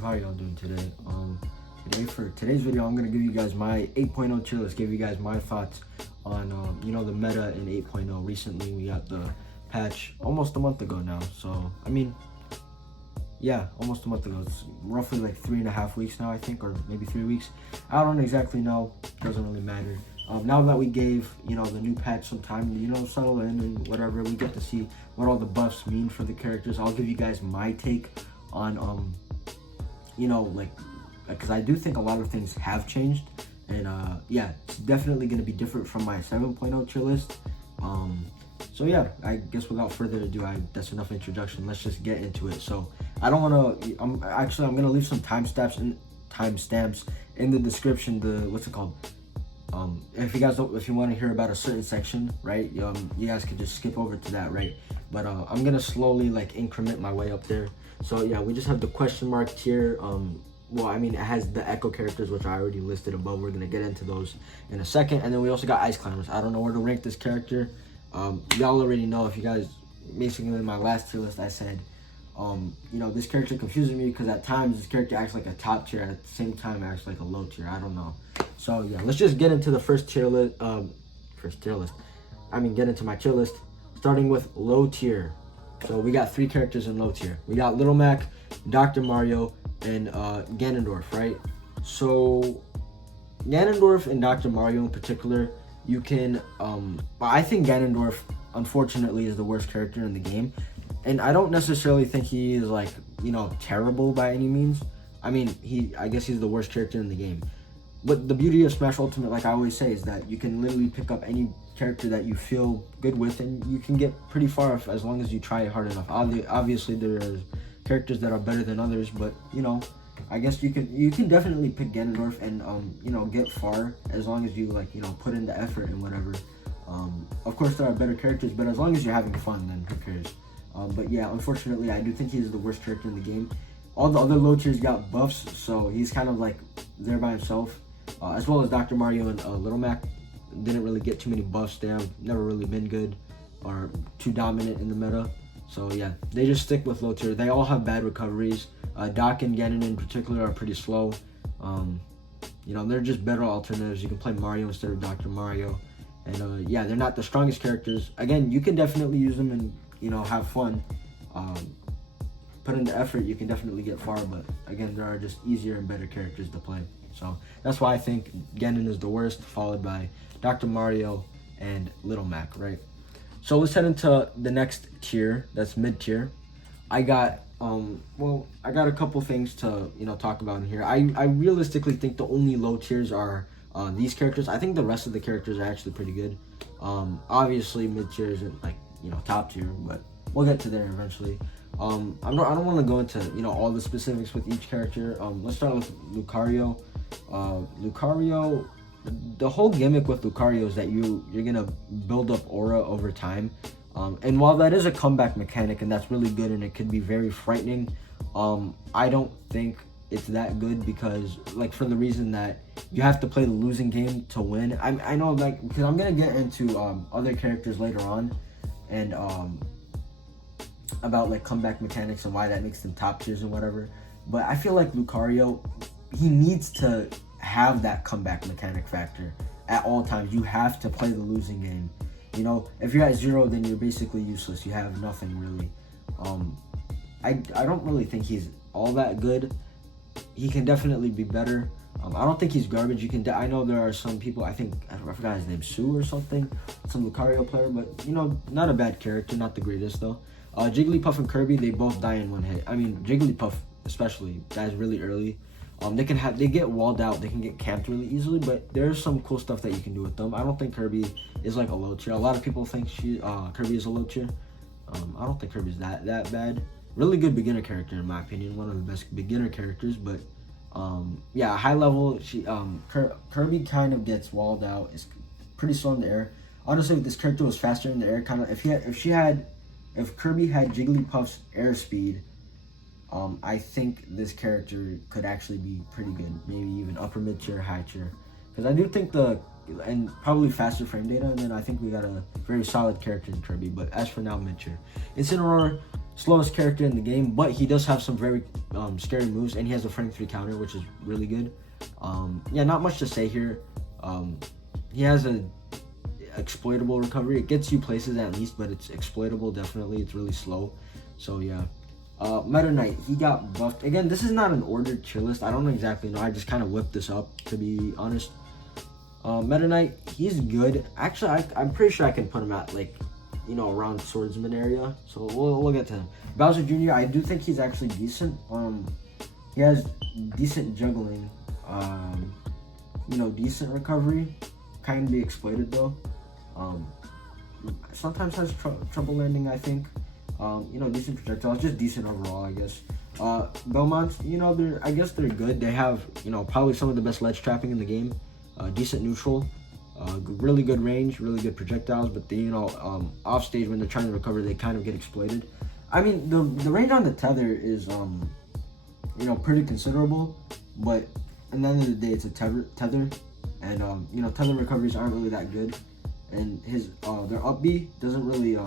YouTube, how y'all doing today? For today's video, I'm gonna give you guys my 8.0 tier list, give you guys my thoughts on the meta in 8.0. Recently we got the patch almost a month ago now, so I mean, yeah, almost a month ago. It's roughly like 3.5 weeks now, I think, or maybe 3 weeks. I don't exactly know, doesn't really matter. Now that we gave the new patch some time to settle in and whatever, we get to see what all the buffs mean for the characters. I'll give you guys my take on because I do think a lot of things have changed, and yeah, it's definitely going to be different from my 7.0 tier list. So yeah, I guess without further ado, that's enough introduction. Let's just get into it. So I don't want to. I'm going to leave some timestamps in the description. What's it called? If you want to hear about a certain section, right? You guys could just skip over to that, right? But I'm gonna slowly increment my way up there. So yeah, we just have the question mark tier. Well, I mean, it has the echo characters, which I already listed above. We're gonna get into those in a second, and then we also got ice climbers. I don't know where to rank this character. Y'all already know. If you guys, basically in my last tier list, I said, this character confuses me because at times this character acts like a top tier, and at the same time acts like a low tier. I don't know. So yeah, let's just get into the first tier list. Get into my tier list, starting with low tier. So we got 3 characters in low tier. We got Little Mac, Dr. Mario, and Ganondorf, right? So Ganondorf and Dr. Mario in particular, you can I think Ganondorf unfortunately is the worst character in the game, and I don't necessarily think he is terrible by any means. I mean, I guess he's the worst character in the game. But the beauty of Smash Ultimate, like I always say, is that you can literally pick up any character that you feel good with, and you can get pretty far as long as you try hard enough. Obviously, there are characters that are better than others, but I guess you can definitely pick Ganondorf and get far as long as you put in the effort and whatever. Of course, there are better characters, but as long as you're having fun, then who cares? But yeah, unfortunately, I do think he's the worst character in the game. All the other low tiers got buffs, so he's kind of there by himself. As well as Dr. Mario and Little Mac didn't really get too many buffs. They have never really been good or too dominant in the meta. So yeah, they just stick with low tier. They all have bad recoveries. Doc and Ganon in particular are pretty slow. They're just better alternatives. You can play Mario instead of Dr. Mario. And yeah, they're not the strongest characters. Again, you can definitely use them and have fun. Put in the effort, you can definitely get far, but again, there are just easier and better characters to play. So that's why I think Ganon is the worst, followed by Dr. Mario and Little Mac, right? So let's head into the next tier, that's mid tier. I got a couple things to talk about in here. I realistically think the only low tiers are these characters. I think the rest of the characters are actually pretty good. Obviously mid tier isn't top tier, but we'll get to there eventually. I don't want to go into all the specifics with each character. Let's start with Lucario. Lucario, the whole gimmick with Lucario is that you're gonna build up aura over time, and while that is a comeback mechanic and that's really good and it could be very frightening, I don't think it's that good because for the reason that you have to play the losing game to win. I know because I'm gonna get into other characters later on and about comeback mechanics and why that makes them top tiers and whatever, but I feel like Lucario, he needs to have that comeback mechanic factor at all times. You have to play the losing game. If you're at 0, then you're basically useless. You have nothing really. I don't really think he's all that good. He can definitely be better. I don't think he's garbage. I know there are some people, I forgot his name, Sue or something, some Lucario player, but not a bad character, not the greatest though. Jigglypuff and Kirby, they both die in one hit. I mean, Jigglypuff especially dies really early. They get walled out, they can get camped really easily, but there's some cool stuff that you can do with them. I don't think Kirby is a low tier. A lot of people think Kirby is a low tier. I don't think Kirby's that bad. Really good beginner character in my opinion, one of the best beginner characters, but yeah, high level, Kirby kind of gets walled out. It's pretty slow in the air. Honestly, if this character was faster in the air, if Kirby had Jigglypuff's airspeed, I think this character could actually be pretty good, maybe even upper mid tier, high tier. Because I do think the and probably faster frame data, and then I think we got a very solid character in Kirby. But as for now, mid-tier. Incineroar, slowest character in the game, but he does have some very scary moves, and he has a frame 3 counter, which is really good. Yeah, not much to say here. He has a exploitable recovery. It gets you places at least, but it's exploitable definitely. It's really slow. So yeah. Meta Knight, he got buffed. Again, this is not an ordered tier list. I don't exactly know. I just kind of whipped this up, to be honest. Meta Knight, he's good. Actually, I'm pretty sure I can put him at, like, you know, around swordsman area. So we'll get to him. Bowser Jr., I do think he's actually decent. He has decent juggling. You know, decent recovery. Can be exploited though. Sometimes has trouble landing, I think. You know, decent projectiles, just decent overall, I guess. Belmonts, you know, I guess they're good. They have, you know, probably some of the best ledge trapping in the game. Decent neutral, really good range, really good projectiles, but they, you know, off stage when they're trying to recover, they kind of get exploited. I mean, the range on the tether is, you know, pretty considerable, but at the end of the day, it's a tether, and you know, tether recoveries aren't really that good, and their up B doesn't really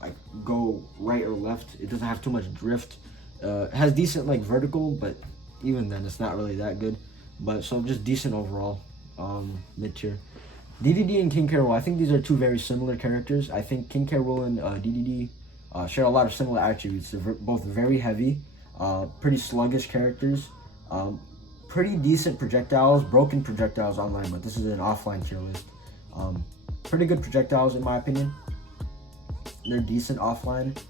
like go right or left. It doesn't have too much drift. It has decent like vertical, but even then, it's not really that good. But so just decent overall. Mid tier. DDD and King K. Rool, I think these are two very similar characters. I think King K. Rool and DDD share a lot of similar attributes. They're both very heavy, pretty sluggish characters, pretty decent projectiles, broken projectiles online, but this is an offline tier list. Pretty good projectiles in my opinion. They're decent offline.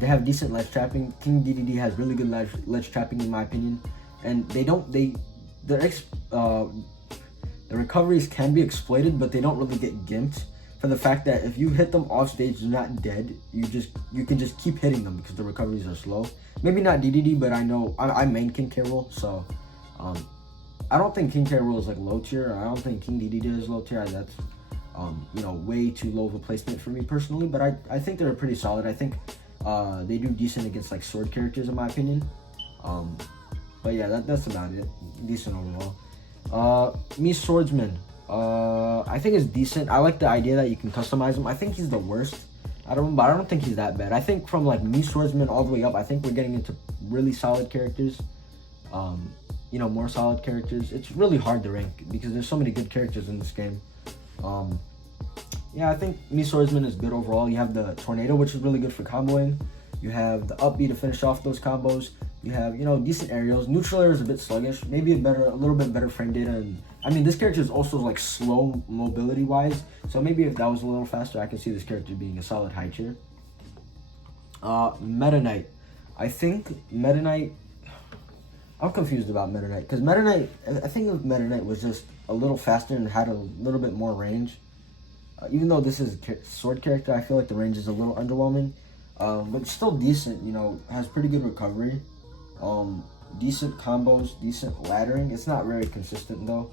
They have decent ledge trapping. King DDD has really good ledge trapping in my opinion, and the recoveries can be exploited, but they don't really get gimped for the fact that if you hit them off stage, they're not dead. You can just keep hitting them because the recoveries are slow. Maybe not DDD, but I know I main King K. Rool, so I don't think King K. Rool is like low tier. I don't think King DDD is low tier. That's you know, way too low of a placement for me personally. But I think they're pretty solid. I think they do decent against like sword characters in my opinion. But yeah, that's about it. Decent overall. Me Swordsman, I think is decent. I like the idea that you can customize him. I think he's the worst out of them, but I don't think he's that bad. I think from like Me Swordsman all the way up, I think we're getting into really solid characters. You know, more solid characters. It's really hard to rank because there's so many good characters in this game. Yeah, I think Me Swordsman is good overall. You have the Tornado, which is really good for comboing. You have the up B to finish off those combos. You have, you know, decent aerials. Neutral air is a bit sluggish. Maybe a little bit better frame data. And I mean, this character is also like slow mobility wise. So maybe if that was a little faster, I can see this character being a solid high tier. Meta Knight. I think Meta Knight, I'm confused about Meta Knight because Meta Knight, I think of Meta Knight was just a little faster and had a little bit more range. Even though this is a sword character, I feel like the range is a little underwhelming. But still decent, you know, has pretty good recovery. Decent combos, decent laddering. It's not very consistent though.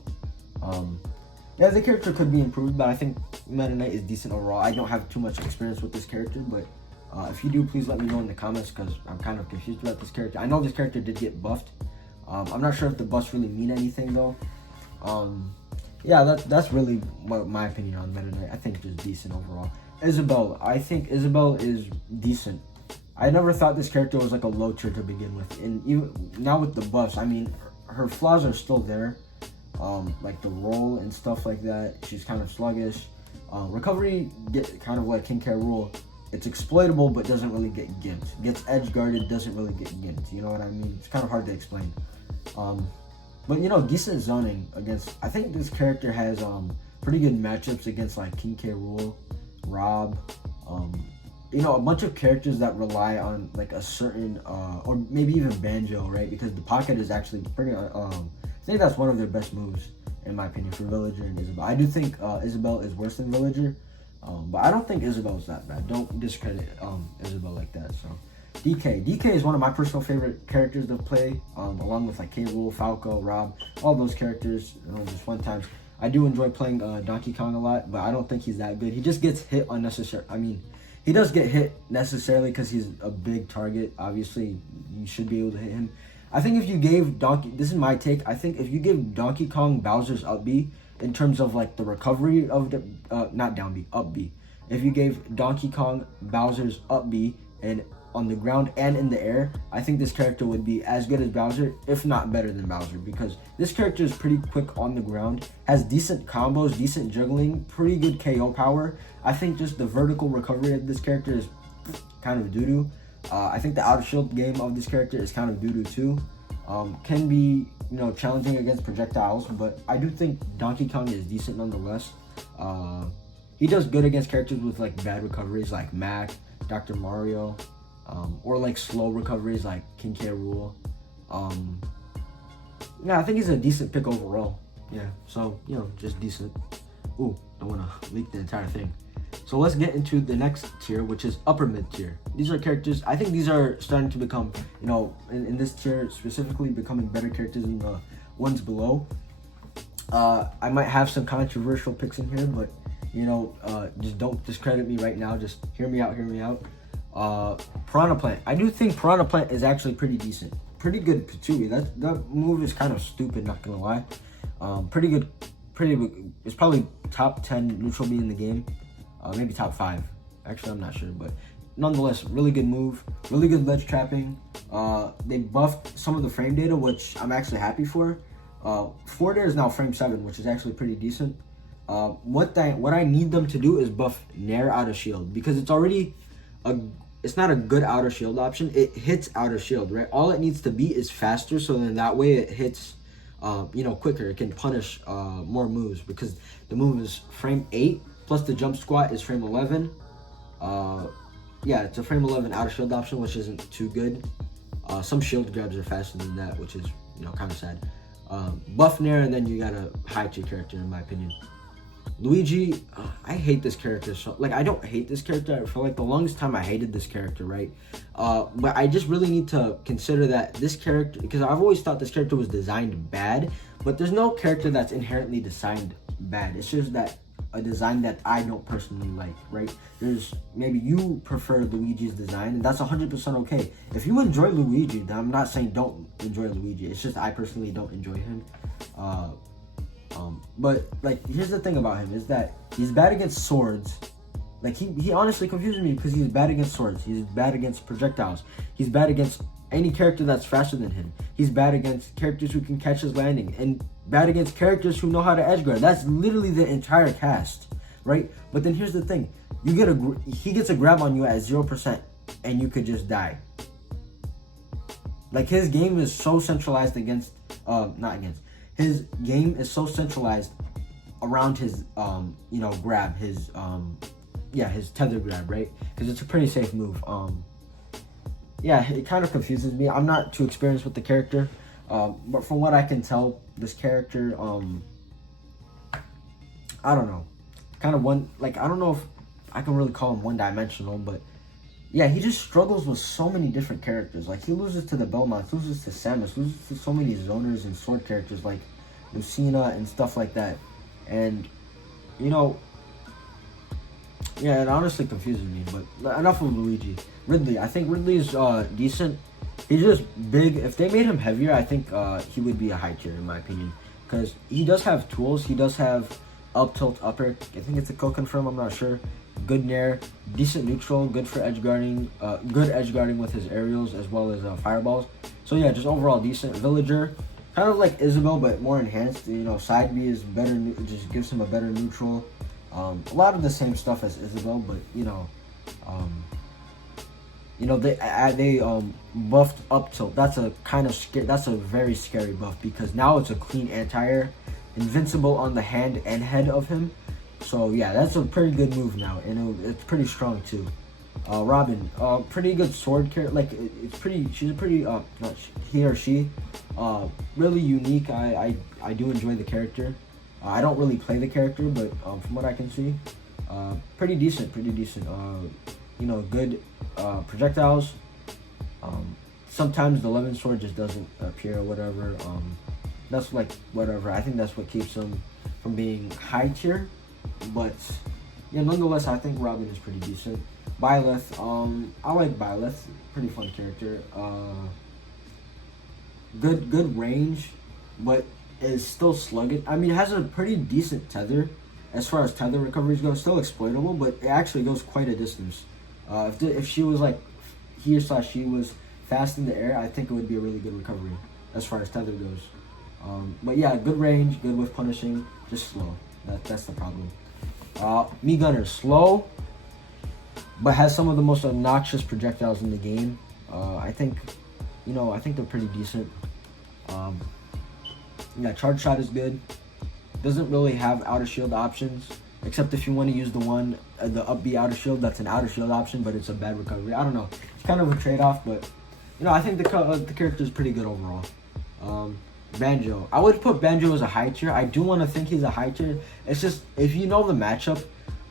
Yeah, the character could be improved, but I think Meta Knight is decent overall. I don't have too much experience with this character, but if you do, please let me know in the comments because I'm kind of confused about this character. I know this character did get buffed. I'm not sure if the buffs really mean anything though. Yeah, that's really my opinion on Meta Knight. I think it's just decent overall. Isabelle, I think Isabelle is decent. I never thought this character was like a low tier to begin with, and even now with the buffs, I mean, her flaws are still there, like the roll and stuff like that. She's kind of sluggish. Recovery get kind of like King K. Rool. It's exploitable, but doesn't really get gimped. Gets edge guarded, doesn't really get gimped. You know what I mean? It's kind of hard to explain. But you know, decent zoning against. I think this character has pretty good matchups against like King K. Rool, Rob. You know, a bunch of characters that rely on like a certain or maybe even Banjo, right? Because the pocket is actually pretty I think that's one of their best moves in my opinion for Villager and Isabelle. I do think Isabelle is worse than Villager, but I don't think Isabelle is that bad. Don't discredit Isabelle like that. So DK is one of my personal favorite characters to play, along with like K. Rool, Falco, Rob, all those characters. Just fun times. I do enjoy playing Donkey Kong a lot, but I don't think he's that good. He just gets hit unnecessary. I mean, he does get hit necessarily because he's a big target. Obviously, you should be able to hit him. I think if you gave this is my take. I think if you give Donkey Kong Bowser's up B, in terms of like the recovery of the not down B, up B. If you gave Donkey Kong Bowser's up B and on the ground and in the air, I think this character would be as good as Bowser, if not better than Bowser, because this character is pretty quick on the ground, has decent combos, decent juggling, pretty good KO power. I think just the vertical recovery of this character is kind of doo-doo. I think the outer shield game of this character is kind of doo-doo too. Can be, challenging against projectiles, but I do think Donkey Kong is decent nonetheless. He does good against characters with like bad recoveries like Mac, Dr. Mario, or like slow recoveries like King K. Rool. I think he's a decent pick overall. Yeah, so just decent. Ooh, don't want to leak the entire thing. So let's get into the next tier, which is upper mid tier. These are characters, I think these are starting to become, in this tier specifically, becoming better characters than the ones below. I might have some controversial picks in here, but just don't discredit me right now. Just hear me out. Piranha Plant. I do think Piranha Plant is actually pretty decent. Pretty good Ptooie. That move is kind of stupid, not gonna lie. Pretty good. It's probably top 10 neutral B in the game. Maybe top 5. Actually, I'm not sure, but nonetheless, really good move. Really good ledge trapping. They buffed some of the frame data, which I'm actually happy for. Forward air is now frame 7, which is actually pretty decent. What I need them to do is buff Nair out of shield, because it's not a good outer shield option. It hits outer shield, right? All it needs to be is faster, so then that way it hits quicker. It can punish more moves, because the move is frame 8 plus the jump squat is frame 11. It's a frame 11 outer shield option, which isn't too good. Some shield grabs are faster than that, which is kind of sad. Buff Nair, and then you got a high tier character in my opinion. Luigi, I hate this character. So I don't hate this character. For like the longest time I hated this character, right? But I just really need to consider that this character, because I've always thought this character was designed bad, but there's no character that's inherently designed bad. It's just that a design that I don't personally like, right? There's maybe you prefer Luigi's design, and that's 100% okay. If you enjoy Luigi, then I'm not saying don't enjoy Luigi. It's just I personally don't enjoy him. But here's the thing about him is that he's bad against swords. He honestly confuses me, because he's bad against swords. He's bad against projectiles. He's bad against any character that's faster than him. He's bad against characters who can catch his landing, and bad against characters who know how to edge guard. That's literally the entire cast, right? But then here's the thing: he gets a grab on you at 0%, and you could just die. His game is so centralized his game is so centralized around his grab, his tether grab, right? Because it's a pretty safe move. It kind of confuses me. I'm not too experienced with the character, but from what I can tell, this character, I don't know, kind of I don't know if I can really call him one-dimensional, but yeah, he just struggles with so many different characters. He loses to the Belmonts, loses to Samus, loses to so many zoners and sword characters like Lucina and stuff like that. And it honestly confuses me. But enough of Luigi. Ridley, I think Ridley is decent. He's just big. If they made him heavier, I think he would be a high tier in my opinion, because he does have tools. He does have up tilt upper. I think it's a kill confirm. I'm not sure. Good nair, decent neutral, good for edge guarding. Good edge guarding with his aerials as well as fireballs. So yeah, just overall decent. Villager, kind of like Isabel but more enhanced. Side B is better. Just gives him a better neutral. A lot of the same stuff as Isabel, but they buffed up tilt. That's a kind of scary. That's a very scary buff, because now it's a clean anti-air, invincible on the hand and head of him. So yeah, that's a pretty good move now, and it's pretty strong too. Robin, pretty good sword character. She's a pretty he or she, really unique. I do enjoy the character. I don't really play the character, but from what I can see, pretty decent. Good projectiles. Sometimes the 11 sword just doesn't appear or whatever. That's whatever. I think that's what keeps him from being high tier. But yeah, nonetheless, I think Robin is pretty decent. Byleth, I like Byleth. Pretty fun character. Good range, but is still sluggish. I mean, it has a pretty decent tether as far as tether recoveries go. Still exploitable, but it actually goes quite a distance. If she was like he/she was fast in the air, I think it would be a really good recovery as far as tether goes. But yeah, good range, good with punishing, just slow. That's the problem. Me Gunner, slow, but has some of the most obnoxious projectiles in the game. I think they're pretty decent. Yeah, charge shot is good. Doesn't really have outer shield options, except if you want to use the up B outer shield. That's an outer shield option, but it's a bad recovery. I don't know. It's kind of a trade-off, but I think the character is pretty good overall. Banjo. I would put Banjo as a high tier. I do want to think he's a high tier. It's just, if you know the matchup,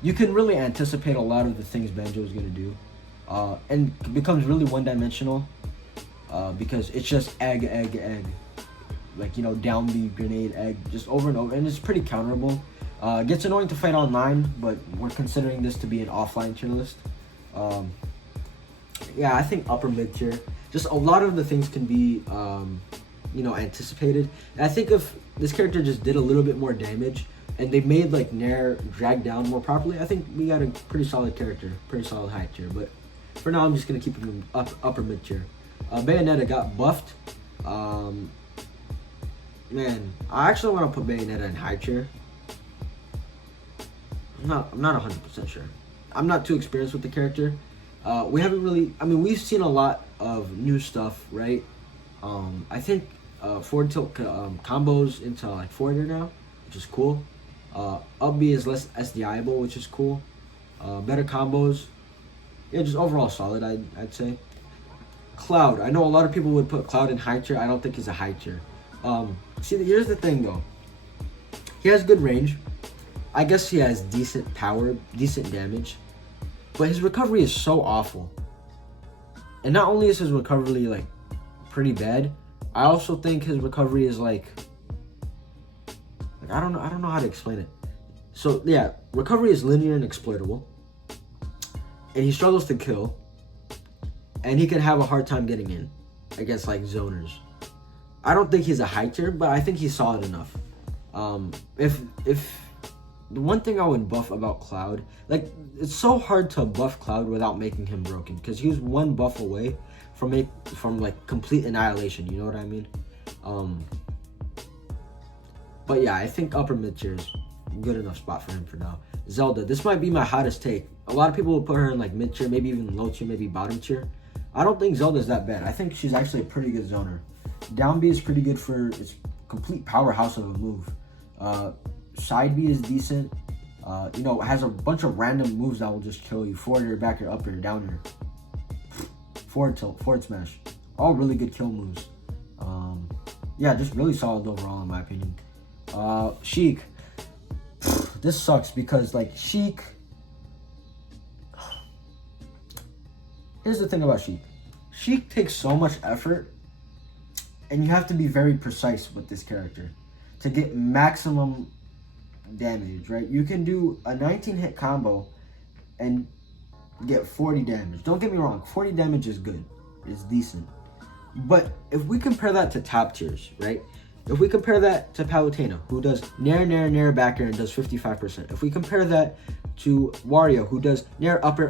you can really anticipate a lot of the things Banjo is going to do. And it becomes really one-dimensional because it's just egg. Like, down B, grenade, egg, just over and over. And it's pretty counterable. Gets annoying to fight online, but we're considering this to be an offline tier list. Yeah, I think upper mid tier. Just a lot of the things can be anticipated. And I think if this character just did a little bit more damage and they made like Nair drag down more properly, I think we got a pretty solid character, pretty solid high tier. But for now, I'm just gonna keep him upper mid tier. Bayonetta got buffed. Man, I actually want to put Bayonetta in high tier. I'm not 100% sure. I'm not too experienced with the character. We haven't really. I mean, we've seen a lot of new stuff, right? I think forward tilt combos into like forwarder now, which is cool. Up B is less SDIable, which is cool. Better combos. Yeah, just overall solid, I'd say. Cloud. I know a lot of people would put Cloud in high tier. I don't think he's a high tier. See, here's the thing though. He has good range. I guess he has decent power, decent damage. But his recovery is so awful. And not only is his recovery like pretty bad, I also think his recovery is like I don't know how to explain it. So yeah, recovery is linear and exploitable. And he struggles to kill. And he can have a hard time getting in against like zoners. I don't think he's a high tier, but I think he's solid enough. If the one thing I would buff about Cloud, like, it's so hard to buff Cloud without making him broken, because he was one buff away from like complete annihilation. You know what I mean? But yeah, I think upper mid tier is a good enough spot for him for now. Zelda, this might be my hottest take. A lot of people will put her in like mid tier, maybe even low tier, maybe bottom tier. I don't think Zelda's that bad. I think she's actually a pretty good zoner. Down B is pretty good for its complete powerhouse of a move. Side B is decent. It has a bunch of random moves that will just kill you. Forward, back, or up, or down, or forward tilt, forward smash. All really good kill moves. Yeah, just really solid overall in my opinion. Sheik. This sucks because like Sheik. Here's the thing about Sheik. Sheik takes so much effort, and you have to be very precise with this character to get maximum damage, right? You can do a 19 hit combo and get 40 damage. Don't get me wrong, 40 damage is good. It's decent. But if we compare that to top tiers, right? If we compare that to Palutena, who does Nair, back air and does 55%. If we compare that to Wario, who does Nair, upper,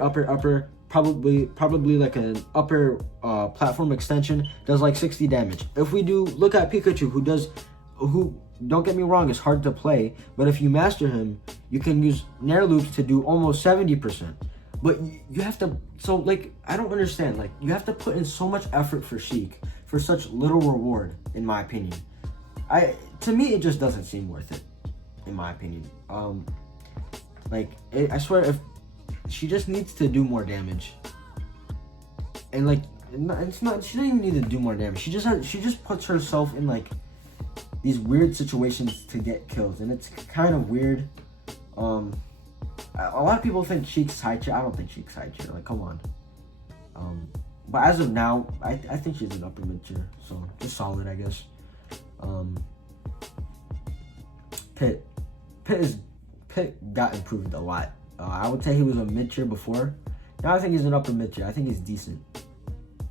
probably like an upper platform extension, does like 60 damage. If we look at Pikachu, who don't get me wrong, is hard to play, but if you master him, you can use Nair loops to do almost 70%. But you have to, so like, I don't understand, like, you have to put in so much effort for Sheik for such little reward, in my opinion. To me, it just doesn't seem worth it, in my opinion. I swear, if she just needs to do more damage, and like, it's not, she doesn't even need to do more damage. She just puts herself in like these weird situations to get kills, and it's kind of weird. A lot of people think Sheik's high tier. I don't think Sheik's high tier. Like, come on. But as of now, I think she's an upper mid tier, so just solid, I guess. Pit got improved a lot. I would say he was a mid tier before. Now I think he's an upper mid tier. I think he's decent. I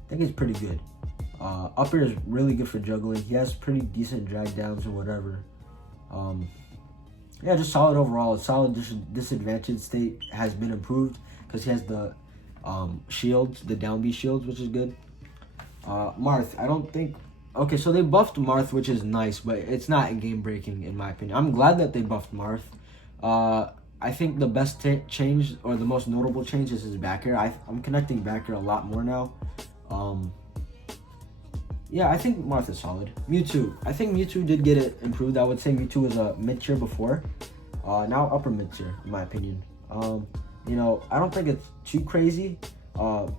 think he's pretty good. Upper is really good for juggling. He has pretty decent drag downs or whatever. Yeah, just solid overall. Solid disadvantage state has been improved because he has the shields, the down B shields, which is good. Marth, I don't think... Okay, so they buffed Marth, which is nice, but it's not game breaking in my opinion. I'm glad that they buffed Marth. I think the best change, or the most notable change, is his back air. I'm connecting back air a lot more now. Yeah, I think Marth is solid. Mewtwo. I think Mewtwo did get it improved. I would say Mewtwo was a mid-tier before. Now upper mid-tier, in my opinion. You know, I don't think it's too crazy. Mewtwo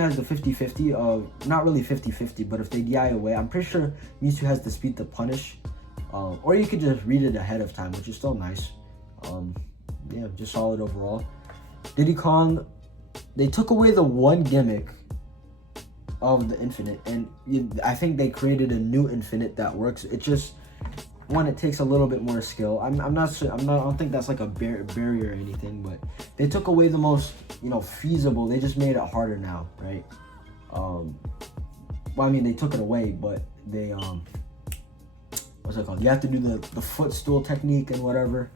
has the 50-50 of, not really 50-50, but if they DI away, I'm pretty sure Mewtwo has the speed to punish. Or you could just read it ahead of time, which is still nice. Yeah, just solid overall. Diddy Kong, they took away the one gimmick of the infinite, and I think they created a new infinite that works. It just, one, it takes a little bit more skill. I don't think that's like a barrier or anything, but they took away the most, you know, feasible. They just made it harder now, right? Well, I mean, they took it away, but they what's it called? You have to do the footstool technique and whatever.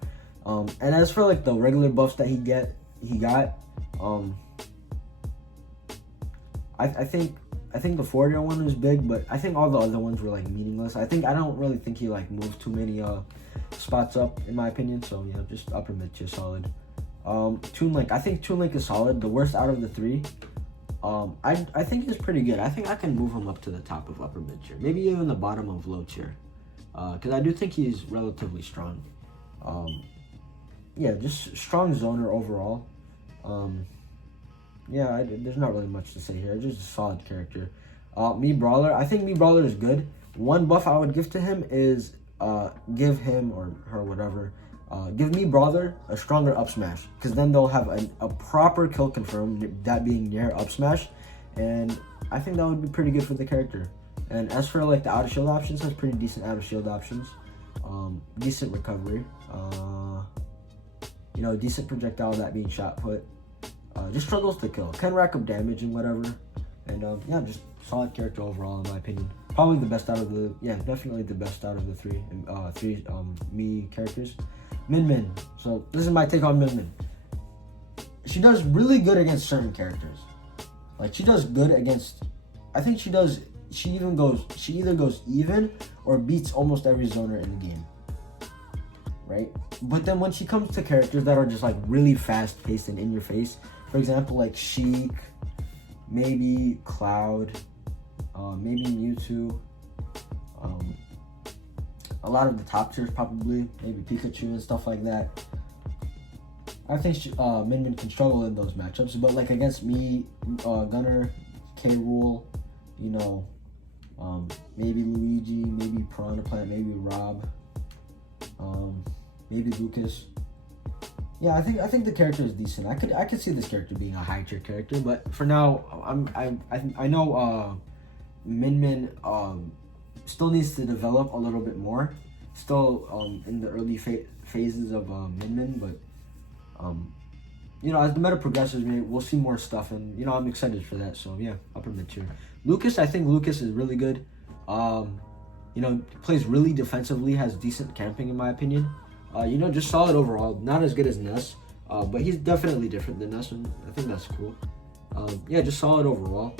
And as for like the regular buffs that he got, I think the 4-year one was big, but I think all the other ones were like meaningless. I don't really think he like moved too many spots up, in my opinion. So yeah, just upper mid tier solid. Toon Link, I think Toon Link is solid. The worst out of the three. I think he's pretty good. I think I can move him up to the top of upper mid tier, maybe even the bottom of low tier, because I do think he's relatively strong. Yeah, just strong zoner overall. Yeah, there's not really much to say here. Just a solid character. Mii Brawler, I think Mii Brawler is good. One buff I would give to him is give him, or her, whatever, give Mii Brawler a stronger up smash, because then they'll have a proper kill confirm, that being near up smash, and I think that would be pretty good for the character. And as for like the out of shield options, has pretty decent out of shield options. Decent recovery. You know, decent projectile, that being shot put. Just struggles to kill. Can rack up damage and whatever. And yeah, just solid character overall, in my opinion. Probably the best out of the, yeah, definitely the best out of the three Mii characters. Min Min. So this is my take on Min Min. She does really good against certain characters. Like, she does good against, I think she either goes even or beats almost every zoner in the game. Right? But then when she comes to characters that are just like really fast paced and in your face, for example, like Sheik, maybe Cloud, maybe Mewtwo, a lot of the top tiers probably, maybe Pikachu and stuff like that. I think Min Min can struggle in those matchups, but like against me, Gunner, K. Rool, you know, maybe Luigi, maybe Piranha Plant, maybe Rob, maybe Lucas. Yeah, I think the character is decent. I could see this character being a high tier character, but for now, I know Min Min still needs to develop a little bit more. Still in the early phases of Min Min, but you know, as the meta progresses, we'll see more stuff, and you know, I'm excited for that. So yeah, upper mid tier. Lucas, I think Lucas is really good. You know, plays really defensively, has decent camping in my opinion. You know, just solid overall. Not as good as Ness, but he's definitely different than Ness, and I think that's cool. Yeah, just solid overall.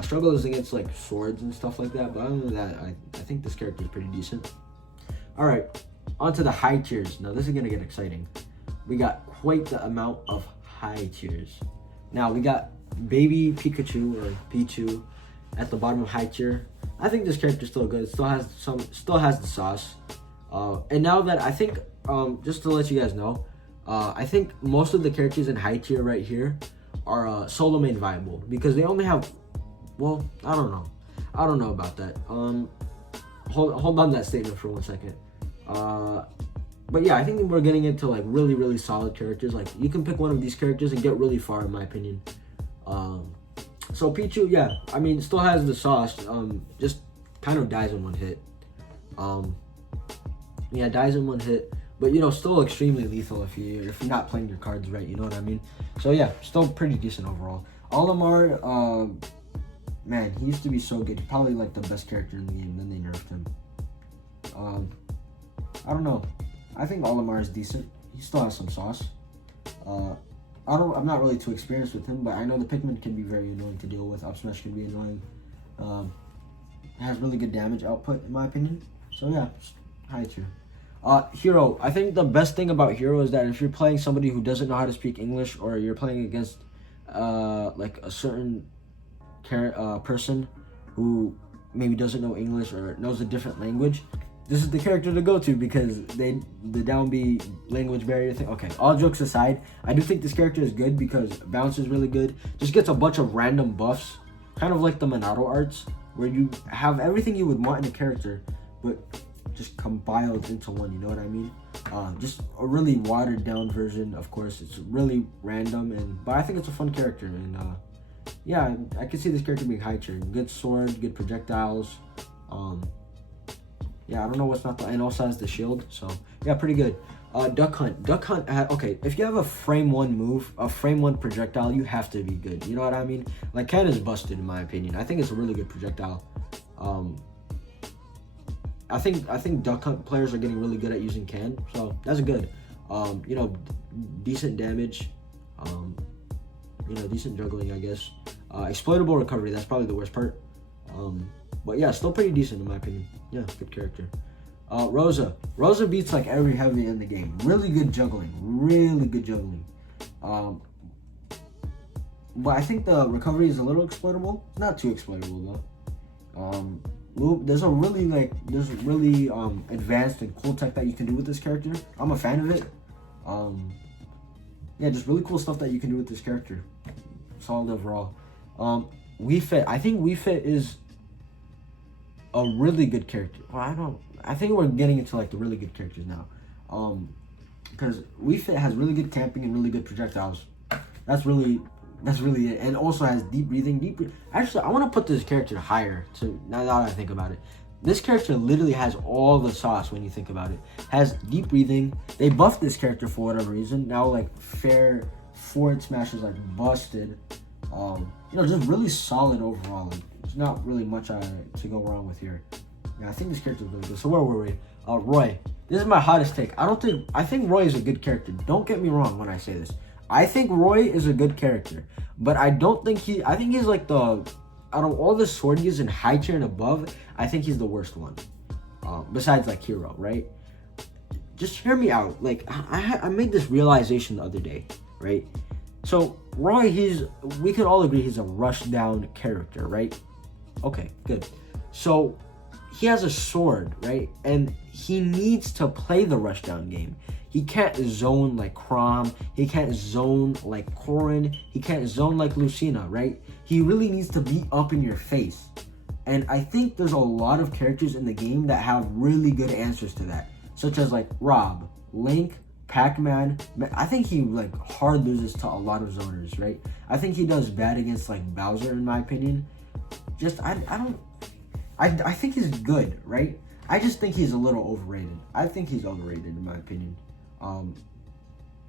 Struggles against like swords and stuff like that, but other than that, I think this character is pretty decent. All right, on to the high tiers. Now this is gonna get exciting. We got quite the amount of high tiers. Now we got Baby Pikachu, or Pichu, at the bottom of high tier. I think this character is still good. Still has the sauce. And now that I think, just to let you guys know, I think most of the characters in high tier right here are solo main viable, because they only have, well, I don't know about that. Hold on that statement for 1 second. But yeah, I think we're getting into like really, really solid characters. Like, you can pick one of these characters and get really far, in my opinion. So Pichu, yeah, I mean, still has the sauce. Just kind of dies in one hit. Yeah, dies in one hit, but you know, still extremely lethal if you're not playing your cards right. You know what I mean? So yeah, still pretty decent overall. Olimar, man, he used to be so good. Probably like the best character in the game. Then they nerfed him. I don't know. I think Olimar is decent. He still has some sauce. I'm not really too experienced with him, but I know the Pikmin can be very annoying to deal with. Up smash can be annoying. Has really good damage output in my opinion. So yeah, high tier. Hero. I think the best thing about Hero is that if you're playing somebody who doesn't know how to speak English, or you're playing against like a certain person who maybe doesn't know English or knows a different language, this is the character to go to, because the down B language barrier thing. Okay, all jokes aside, I do think this character is good because bounce is really good. Just gets a bunch of random buffs, kind of like the Monado arts, where you have everything you would want in a character, but just compiled into one, you know what I mean? Just a really watered down version. Of course, it's really random, but I think it's a fun character, and yeah, I can see this character being high tier. Good sword, good projectiles. Yeah, I don't know what's not, and also has the shield, so yeah, pretty good. Duck Hunt. Okay, if you have a frame 1 move, a frame 1 projectile, you have to be good. You know what I mean? Like, Can is busted in my opinion. I think it's a really good projectile. I think Duck Hunt players are getting really good at using Can, so that's good. You know, decent damage. You know, decent juggling, I guess. Exploitable recovery, that's probably the worst part. But yeah, still pretty decent in my opinion. Yeah, good character. Rosa beats like every heavy in the game. Really good juggling. But I think the recovery is a little exploitable. Not too exploitable though. There's really advanced and cool tech that you can do with this character. I'm a fan of it. Yeah, just really cool stuff that you can do with this character. Solid overall. Wii Fit. I think Wii Fit is a really good character. Well, I think we're getting into like the really good characters now. Because Wii Fit has really good camping and really good projectiles. That's really it. And also has deep breathing. Actually, I want to put this character higher. Now that I think about it, this character literally has all the sauce when you think about it. Has deep breathing. They buffed this character for whatever reason. Now like fair forward smash is like busted. You know, just really solid overall. Like, there's not really much to go wrong with here. Yeah, I think this character is really good. So where were we? Roy. This is my hottest take. I think Roy is a good character. Don't get me wrong when I say this. I think Roy is a good character, but I think he's like out of all the swordies in high tier and above, I think he's the worst one. Besides like Hero, right? Just hear me out. Like, I made this realization the other day, right? So Roy, we could all agree he's a rush down character, right? Okay, good. So he has a sword, right? And he needs to play the rush down game. He can't zone like Chrom. He can't zone like Corrin. He can't zone like Lucina, right? He really needs to be up in your face. And I think there's a lot of characters in the game that have really good answers to that. Such as like Rob, Link, Pac-Man. I think he like hard loses to a lot of zoners, right? I think he does bad against like Bowser in my opinion. I think he's good, right? I just think he's a little overrated. I think he's overrated in my opinion.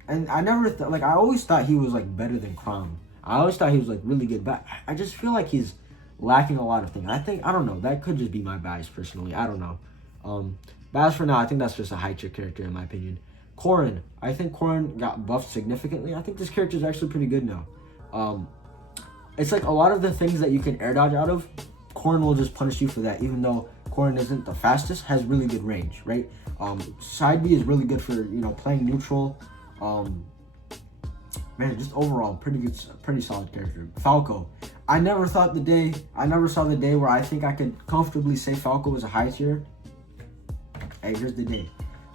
And I always thought he was like better than Chrom. I always thought he was like really good, but I just feel like he's lacking a lot of things. I don't know. That could just be my bias personally. I don't know. But as for now, I think that's just a high tier character in my opinion. Corrin. I think Corrin got buffed significantly. I think this character is actually pretty good now. It's like a lot of the things that you can air dodge out of, Corrin will just punish you for that, even though Corrin isn't the fastest, has really good range, right? Side B is really good for, you know, playing neutral. Man, just overall, pretty solid character. Falco. I never saw the day where I think I could comfortably say Falco was a high tier. Hey, here's the day.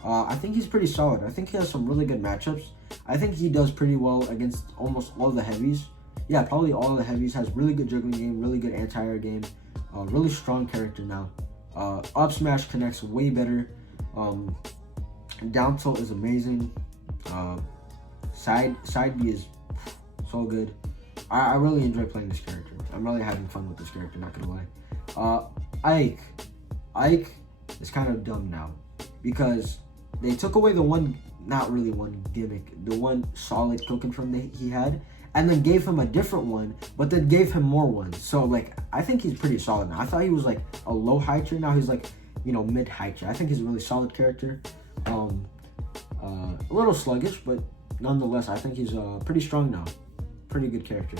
I think he's pretty solid. I think he has some really good matchups. I think he does pretty well against almost all the heavies. Yeah, probably all the heavies. Has really good juggling game, really good anti-air game. Really strong character now. Up smash connects way better. Down tilt is amazing. Side B is so good. I really enjoy playing this character. I'm really having fun with this character, not gonna lie. Ike is kind of dumb now because they took away the one, not really one gimmick, the one solid kill confirm that he had, and then gave him a different one, but then gave him more ones. So like, I think he's pretty solid now. I thought he was like a low high tier. Now he's like, you know, mid high tier. I think he's a really solid character. A little sluggish, but nonetheless, I think he's pretty strong now. Pretty good character.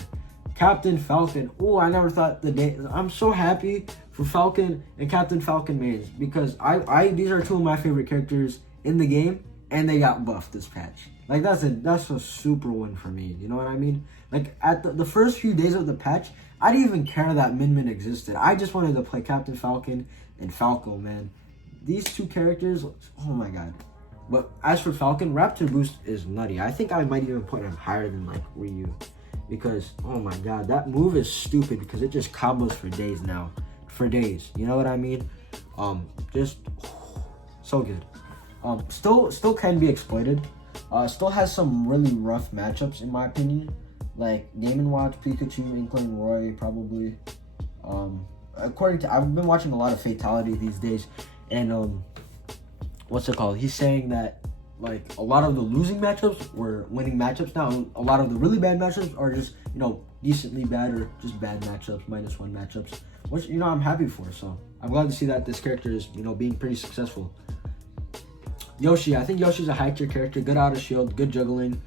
Captain Falcon. Oh, I never thought the day. I'm so happy for Falcon and Captain Falcon mains, because I these are two of my favorite characters in the game, and they got buffed this patch. Like that's a super win for me. You know what I mean? Like at the first few days of the patch, I didn't even care that Min existed. I just wanted to play Captain Falcon and Falco, man. These two characters, oh my god. But as for Falcon, Raptor Boost is nutty. I think I might even put him higher than like Ryu, because oh my god, that move is stupid because it just combos for days now. For days, you know what I mean? Just so good. Still can be exploited. Still has some really rough matchups in my opinion, like Game & Watch, Pikachu, Inkling, Roy, probably. According to, I've been watching a lot of Fatality these days, and what's it called? He's saying that like a lot of the losing matchups were winning matchups now. A lot of the really bad matchups are just, you know, decently bad or just bad matchups, -1 matchups, which, you know, I'm happy for. So I'm glad to see that this character is, you know, being pretty successful. Yoshi, I think Yoshi's a high tier character, good out of shield, good juggling,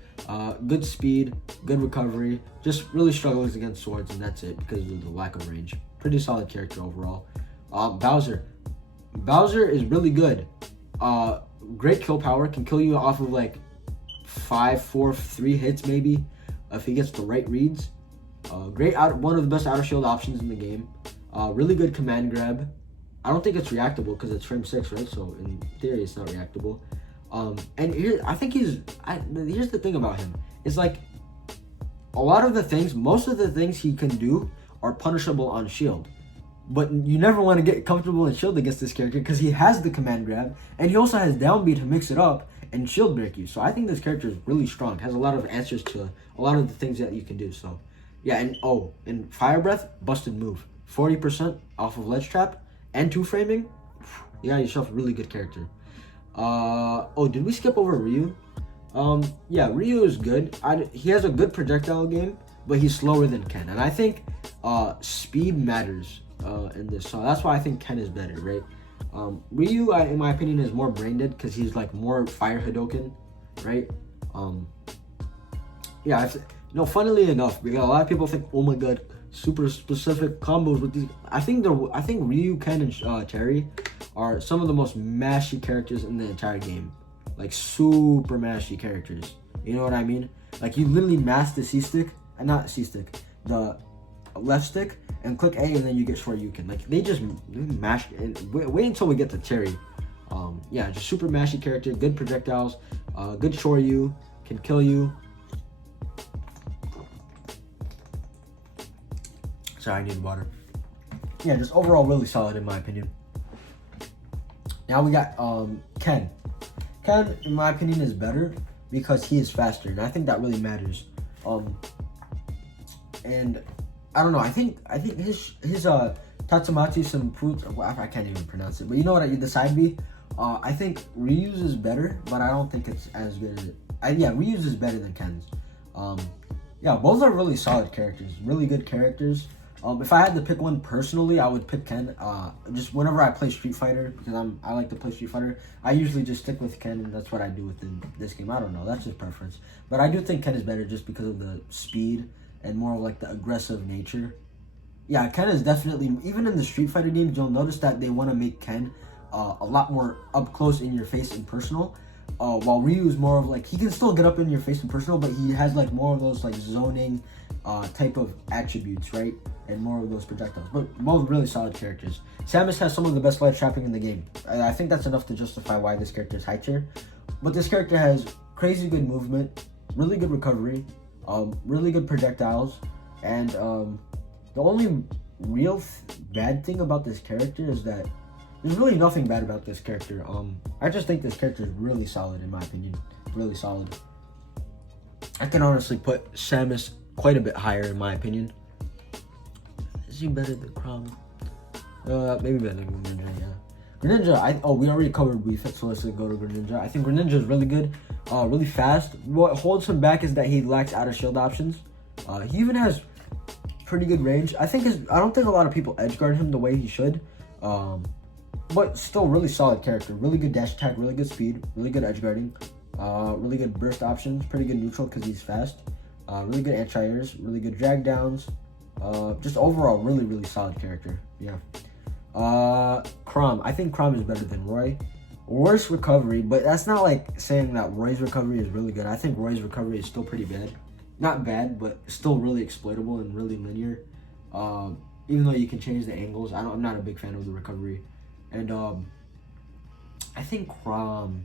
good speed, good recovery, just really struggles against swords, and that's it because of the lack of range. Pretty solid character overall. Bowser is really good. Great kill power, can kill you off of like 5, 4, 3 hits maybe if he gets the right reads. One of the best outer shield options in the game. Really good command grab. I don't think it's reactable because it's frame 6, right? So in theory, it's not reactable. And here, I think here's the thing about him. It's like most of the things he can do are punishable on shield. But you never want to get comfortable in shield against this character because he has the command grab, and he also has down B to mix it up and shield break you. So I think this character is really strong. Has a lot of answers to a lot of the things that you can do. So yeah, and Fire Breath, busted move. 40% off of Ledge Trap and 2-framing. You got yourself a really good character. Did we skip over Ryu? Yeah, Ryu is good. He has a good projectile game, but he's slower than Ken. And I think speed matters in this. So that's why I think Ken is better, right? Ryu, in my opinion, is more brain dead because he's like more fire Hadoken, right? Yeah, funnily enough, because a lot of people think, oh my god, super specific combos with these. I think Ryu, Ken, and Terry are some of the most mashy characters in the entire game. Like super mashy characters. You know what I mean? Like you literally mash the the left stick, and click A, and then you get Shoryuken. Like they just mash it. Wait until we get to Terry. Yeah, just super mashy character, good projectiles, good Shoryu, can kill you. Sorry, I need water. Yeah, just overall really solid in my opinion. Now we got Ken. Ken, in my opinion, is better because he is faster, and I think that really matters. And I don't know. I think his Tatsumaki Senputsu. Well, I can't even pronounce it, but you know what? The side B. I think Ryu's is better, but I don't think it's as good as Ryu's is better than Ken's. Yeah, both are really solid characters, really good characters. If I had to pick one personally, I would pick Ken. Just whenever I play Street Fighter, because I like to play Street Fighter, I usually just stick with Ken, and that's what I do within this game. I don't know, that's just preference. But I do think Ken is better just because of the speed and more of like the aggressive nature. Yeah, Ken is definitely, even in the Street Fighter games, you'll notice that they want to make Ken a lot more up close in your face and personal. While Ryu is more of like, he can still get up in your face and personal, but he has like more of those like zoning type of attributes, right? And more of those projectiles. But both really solid characters. Samus has some of the best ledge trapping in the game. I think that's enough to justify why this character is high tier. But this character has crazy good movement, really good recovery, really good projectiles, and the only real bad thing about this character is that there's really nothing bad about this character. I just think this character is really solid in my opinion. Really solid. I can honestly put Samus quite a bit higher in my opinion. Is he better than Chrom? Maybe better than Greninja, yeah. Greninja, we already covered Wii Fit, so let's go to Greninja. I think Greninja is really good, really fast. What holds him back is that he lacks outer shield options. He even has pretty good range. I don't think a lot of people edge guard him the way he should. But still really solid character. Really good dash attack, really good speed, really good edge guarding, really good burst options, pretty good neutral because he's fast. Really good anti-airs, really good drag downs. Just overall really, really solid character. Yeah. Chrom. I think Chrom is better than Roy. Worse recovery, but that's not like saying that Roy's recovery is really good. I think Roy's recovery is still pretty bad. Not bad, but still really exploitable and really linear. Even though you can change the angles, I'm not a big fan of the recovery. And I think Chrom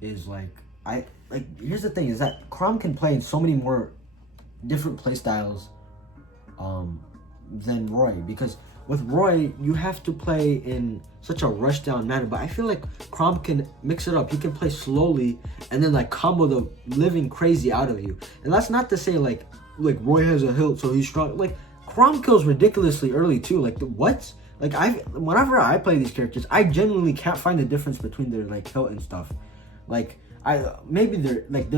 is here's the thing is that Chrom can play in so many more different play styles than Roy, because with Roy you have to play in such a rush down manner, but I feel like Chrom can mix it up. He can play slowly and then like combo the living crazy out of you. And that's not to say like Roy has a hilt so he's strong. Like Chrom kills ridiculously early too. Whenever I play these characters, I genuinely can't find the difference between their like hilt and stuff. There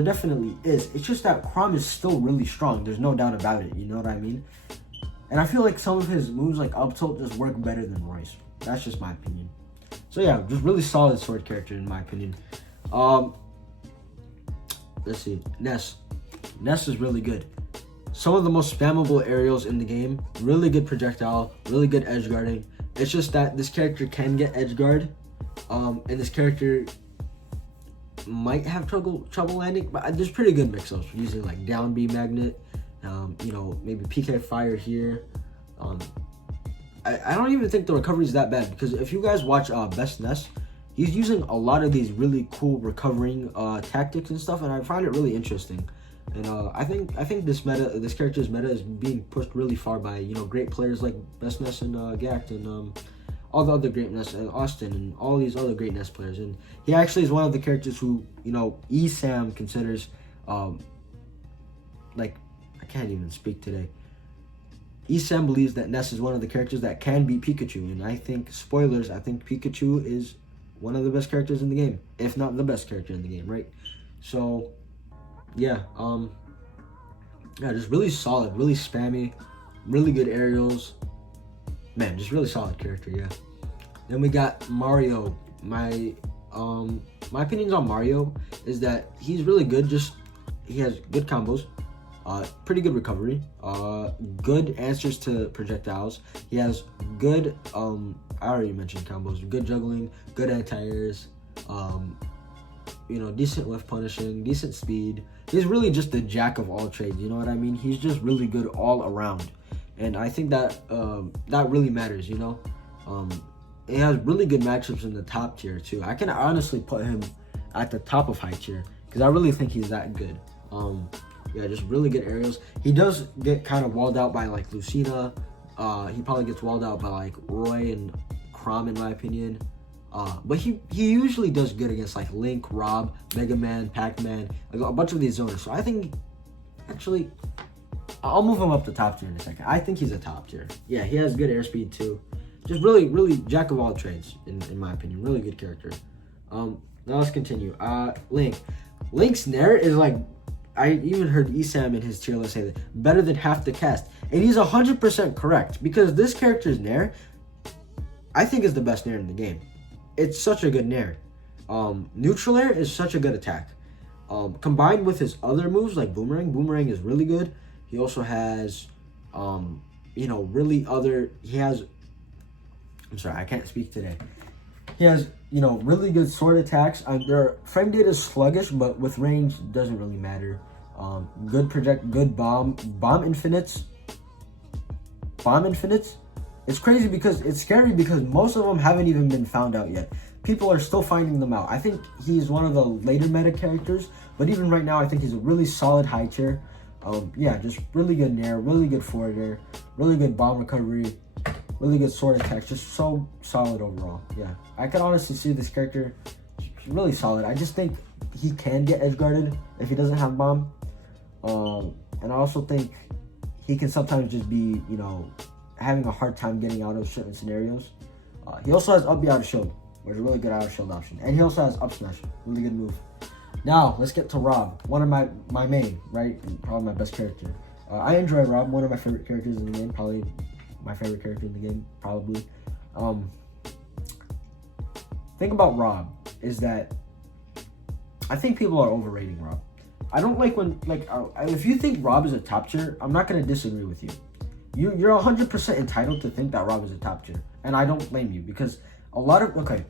definitely is. It's just that Chrom is still really strong. There's no doubt about it. You know what I mean? And I feel like some of his moves like up tilt just work better than Roy's. That's just my opinion. So yeah, just really solid sword character in my opinion. Let's see. Ness. Ness is really good. Some of the most spammable aerials in the game. Really good projectile. Really good edge guarding. It's just that this character can get edge guard. And this character might have trouble landing, but there's pretty good mix-ups using like down B magnet, maybe PK fire here. I don't even think the recovery is that bad, because if you guys watch Best Ness, he's using a lot of these really cool recovering tactics and stuff, and I find it really interesting. And I think this character's meta is being pushed really far by great players like Best Ness and Gact and all the other great Ness and Austin and all these other great Ness players. And he actually is one of the characters who ESAM considers I can't even speak today. ESAM believes that Ness is one of the characters that can beat Pikachu, and I think Pikachu is one of the best characters in the game, if not the best character in the game, right? So yeah, just really solid, really spammy, really good aerials. Man, just really solid character, yeah. Then we got Mario. My opinions on Mario is that he's really good. He has good combos, pretty good recovery, good answers to projectiles. He has good, I already mentioned combos, good juggling, good anti-airs, decent left punishing, decent speed. He's really just the jack of all trades, you know what I mean? He's just really good all around. And I think that that really matters, He has really good matchups in the top tier too. I can honestly put him at the top of high tier because I really think he's that good. Just really good aerials. He does get kind of walled out by like Lucina. He probably gets walled out by like Roy and Chrom in my opinion. But he usually does good against like Link, Rob, Mega Man, Pac-Man, like a bunch of these zoners. So I think actually I'll move him up to top tier in a second. I think he's a top tier. Yeah, he has good airspeed too. Just really, really jack of all trades in my opinion. Really good character. Now let's continue. Link. Link's Nair is like, I even heard ESAM in his tier list say that better than half the cast. And he's 100% correct, because this character's Nair, I think, is the best Nair in the game. It's such a good Nair. Neutral Air is such a good attack. Combined with his other moves like Boomerang is really good. He also has, I'm sorry, I can't speak today. He has, really good sword attacks. Their frame data is sluggish, but with range, doesn't really matter. Good bomb infinites. It's crazy because it's scary because most of them haven't even been found out yet. People are still finding them out. I think he's one of the later meta characters, but even right now, I think he's a really solid high tier. Just really good Nair, really good forward air, really good bomb recovery, really good sword attacks, just so solid overall. Yeah, I can honestly see this character really solid. I just think he can get edge guarded if he doesn't have bomb. And I also think he can sometimes just be, having a hard time getting out of certain scenarios. He also has up B out of shield, which is a really good out of shield option. And he also has up smash, really good move. Now let's get to Rob, one of my main, right? Probably my best character. I enjoy Rob, one of my favorite characters in the game, probably my favorite character in the game, probably. Thing about Rob is that I think people are overrating Rob. I don't like when, like, if you think Rob is a top tier, I'm not gonna disagree with you. You're 100% entitled to think that Rob is a top tier, and I don't blame you, because a lot of, okay,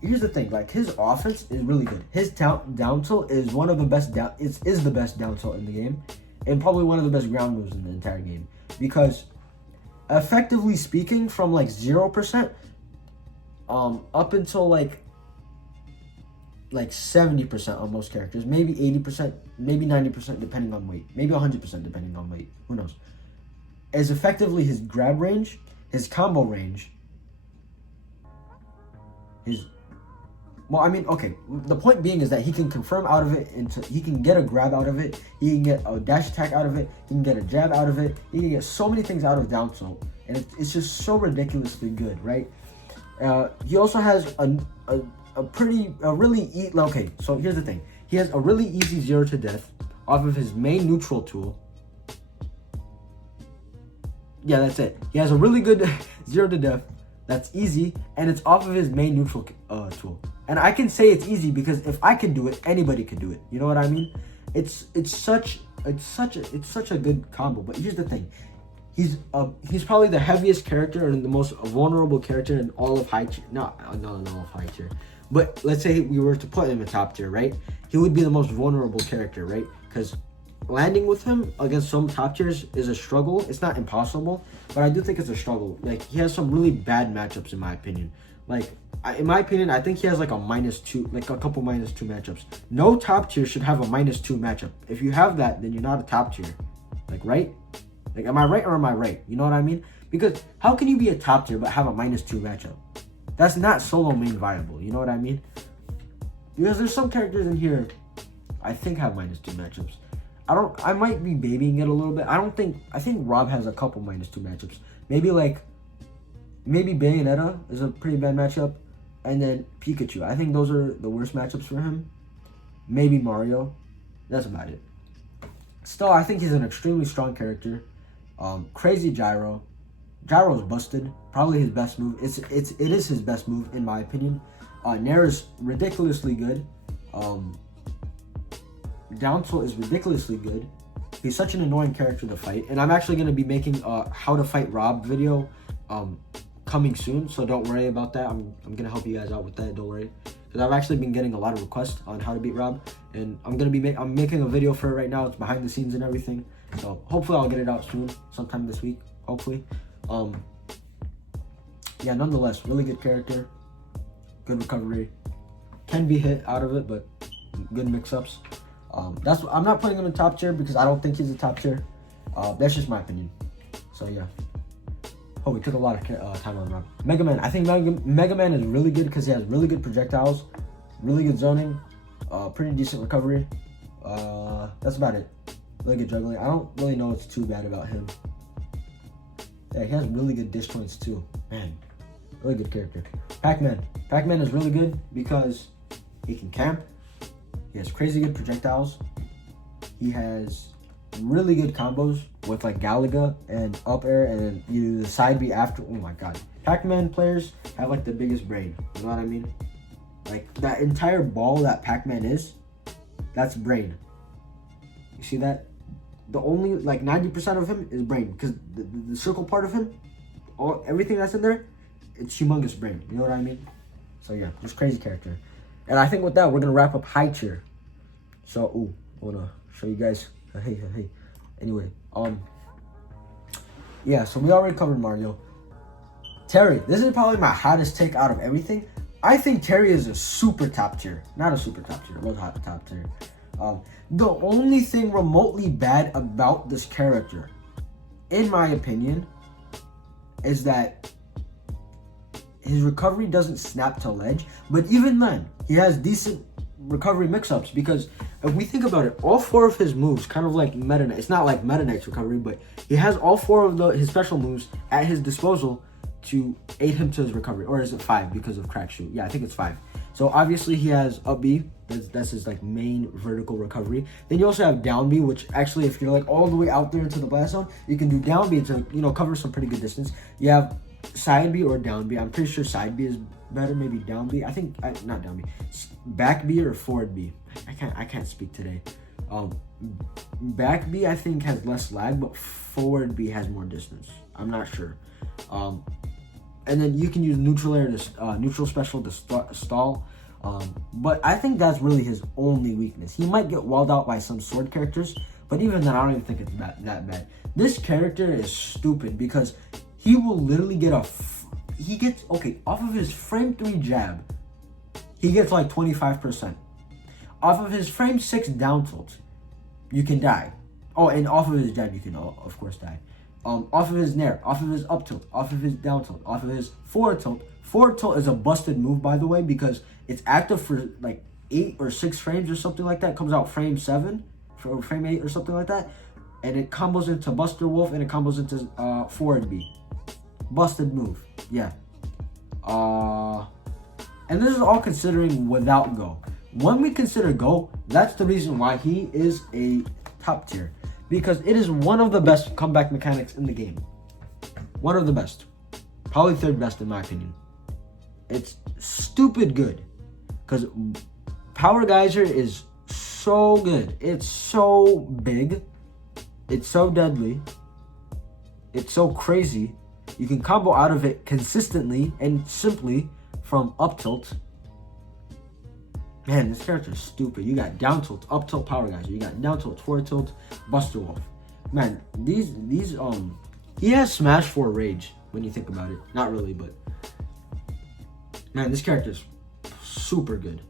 here's the thing, like, his offense is really good. His down tilt is one of the best is the best down tilt in the game, and probably one of the best ground moves in the entire game, because effectively speaking, from like 0% up until like 70% on most characters, maybe 80%, maybe 90% depending on weight, maybe 100% depending on weight, who knows, is effectively his grab range, his combo range, well, I mean, okay, the point being is that he can confirm out of it, he can get a grab out of it, he can get a dash attack out of it, he can get a jab out of it, he can get so many things out of down tilt, and it's just so ridiculously good, right? He also has okay, so here's the thing. He has a really easy 0 to death off of his main neutral tool. Yeah, that's it. He has a really good 0 to death that's easy, and it's off of his main neutral tool. And I can say it's easy because if I can do it, anybody can do it. You know what I mean? It's such a good combo. But here's the thing. He's probably the heaviest character and the most vulnerable character in all of high tier. Not all of high tier. But let's say we were to put him in top tier, right? He would be the most vulnerable character, right? Because landing with him against some top tiers is a struggle. It's not impossible, but I do think it's a struggle. Like, he has some really bad matchups in my opinion. Like, in my opinion, I think he has like a -2, like a couple -2 matchups. No top tier should have a -2 matchup. If you have that, then you're not a top tier. Like, right? Like, am I right or am I right? You know what I mean? Because how can you be a top tier but have a -2 matchup? That's not solo main viable. You know what I mean? Because there's some characters in here I think have -2 matchups. I might be babying it a little bit. I think Rob has a couple -2 matchups. Maybe Bayonetta is a pretty bad matchup. And then Pikachu. I think those are the worst matchups for him. Maybe Mario. That's about it. Still, I think he's an extremely strong character. Crazy gyro. Gyro's busted. Probably his best move. It is his best move in my opinion. Nair is ridiculously good. Down tilt is ridiculously good. He's such an annoying character to fight, and I'm actually going to be making a how to fight Rob video coming soon, so don't worry about that. I'm going to help you guys out with that, don't worry, because I've actually been getting a lot of requests on how to beat Rob, and I'm making a video for it right now. It's behind the scenes and everything, so hopefully I'll get it out soon, sometime this week, hopefully. Yeah, nonetheless, really good character, good recovery, can be hit out of it, but good mix-ups. I'm not putting him in top tier because I don't think he's a top tier. That's just my opinion. So yeah. Oh, we took a lot of time on Rob. Mega Man. I think Mega Man is really good because he has really good projectiles, really good zoning, pretty decent recovery. That's about it. Really good juggling. I don't really know what's too bad about him. Yeah, he has really good disjoints too. Man, really good character. Pac-Man. Pac-Man is really good because he can camp. He has crazy good projectiles. He has really good combos with like Galaga and up air and then either the side B after. Oh my god. Pac-Man players have like the biggest brain. You know what I mean? Like that entire ball that Pac-Man is, that's brain. You see that? The only like 90% of him is brain because the circle part of him, everything that's in there, it's humongous brain. You know what I mean? So yeah, just crazy character. And I think with that, we're going to wrap up high tier. So, I want to show you guys. Hey. Anyway, yeah, so we already covered Mario. Terry, this is probably my hottest take out of everything. I think Terry is a super top tier. Not a super top tier, but hot top tier. The only thing remotely bad about this character, in my opinion, is that his recovery doesn't snap to ledge, but even then, he has decent recovery mix-ups because if we think about it, all 4 of his moves, kind of like Meta Knight, it's not like Meta Knight's recovery, but he has all 4 of his special moves at his disposal to aid him to his recovery. Or is it 5 because of crack shoot? Yeah, I think it's 5. So obviously he has up B. That's his like main vertical recovery. Then you also have down B, which actually if you're like all the way out there into the blast zone, you can do down B to, you know, cover some pretty good distance. You have side B or down B. I'm pretty sure side B is better, maybe down B. I think not down B. Back B or forward B. I can't speak today. Back B I think has less lag, but forward B has more distance. I'm not sure. And then you can use neutral air to neutral special to stall. But I think that's really his only weakness. He might get walled out by some sword characters, but even then I don't even think it's that bad. This character is stupid because he will literally get off of his frame 3 jab, he gets like 25%. Off of his frame 6 down tilt, you can die. Oh, and off of his jab, you can, of course, die. Off of his nair, off of his up tilt, off of his down tilt, off of his forward tilt. Forward tilt is a busted move, by the way, because it's active for like 8 or 6 frames or something like that. It comes out frame 7 or frame 8 or something like that. And it combos into Buster Wolf and it combos into forward B. Busted move, yeah. And this is all considering without go. When we consider go, that's the reason why he is a top tier. Because it is one of the best comeback mechanics in the game. One of the best. Probably 3rd best in my opinion. It's stupid good. Because Power Geyser is so good. It's so big. It's so deadly. It's so crazy. You can combo out of it consistently and simply from up tilt. Man, this character is stupid. You got down tilt, up tilt, Power Geyser. You got down tilt, forward tilt, Buster Wolf. Man, these he has Smash 4 Rage when you think about it. Not really, but man, this character is super good.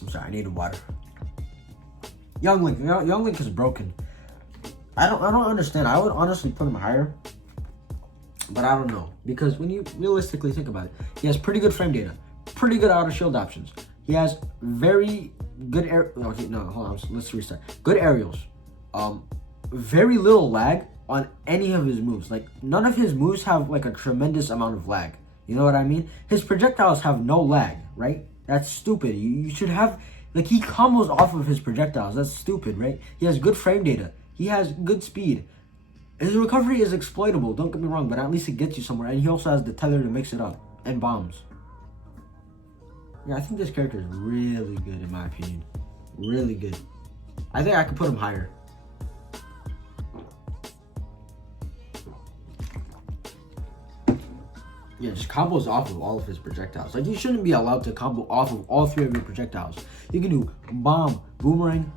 I'm sorry, I needed water. Young Link is broken. I don't understand. I would honestly put him higher. But I don't know, because when you realistically think about it, he has pretty good frame data, pretty good outer shield options. He has very good let's restart. Good aerials, very little lag on any of his moves. Like none of his moves have like a tremendous amount of lag. You know what I mean? His projectiles have no lag, right? That's stupid. You should have like he combos off of his projectiles. That's stupid, right? He has good frame data. He has good speed. His recovery is exploitable, don't get me wrong, but at least it gets you somewhere. And he also has the tether to mix it up. And bombs. Yeah, I think this character is really good in my opinion. Really good. I think I could put him higher. Yeah, just combos off of all of his projectiles. Like, you shouldn't be allowed to combo off of all 3 of your projectiles. You can do bomb, boomerang,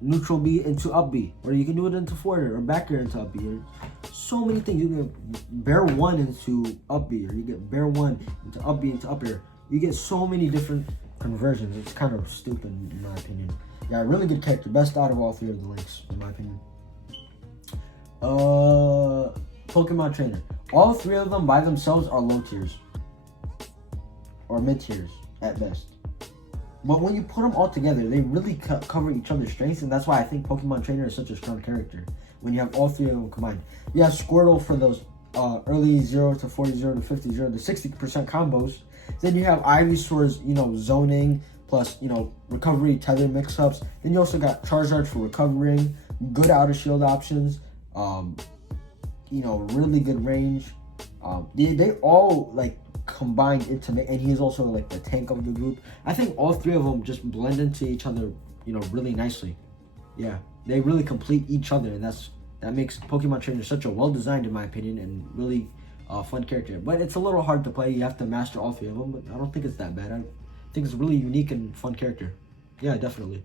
neutral B into up B, or you can do it into forward or back air into up B. So many things. You get bear 1 into up B, or you get bear 1 into up B into up air. You get so many different conversions. It's kind of stupid in my opinion. Yeah, really good character. Best out of all 3 of the links in my opinion. Pokemon Trainer. All 3 of them by themselves are low tiers or mid tiers at best. But when you put them all together, they really cover each other's strengths, and that's why I think Pokemon Trainer is such a strong character. When you have all 3 of them combined, you have Squirtle for those early 0 to 40, 0 to 50, 0 to 60% combos. Then you have Ivysaur's, zoning plus, recovery tether mix-ups. Then you also got Charizard for recovering, good outer shield options, really good range. They all combined into and he's also the tank of the group. I think all 3 of them just blend into each other, really nicely. Yeah, they really complete each other, and that makes Pokemon Trainer such a well-designed, in my opinion, and really fun character. But it's a little hard to play. You have to master all 3 of them, but I don't think it's that bad. I think it's a really unique and fun character. Yeah, definitely.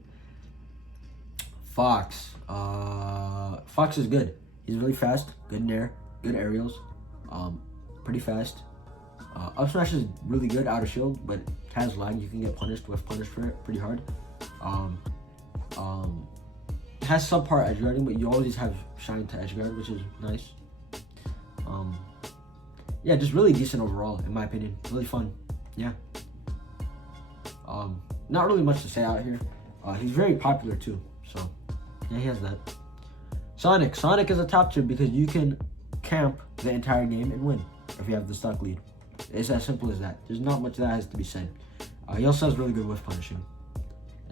Fox. Fox is good. He's really fast, good in air, good aerials, pretty fast. Up smash is really good, outer shield, but has lag. You can get punished for it pretty hard. Has subpar edge guarding, but you always have shine to edge guard, which is nice. Yeah, just really decent overall, in my opinion. Really fun. Yeah. Not really much to say out here. He's very popular too, so Yeah, he has that. Sonic is a top tier because you can camp the entire game and win if you have the stock lead. It's as simple as that. There's not much that has to be said. He also has really good whiff punishing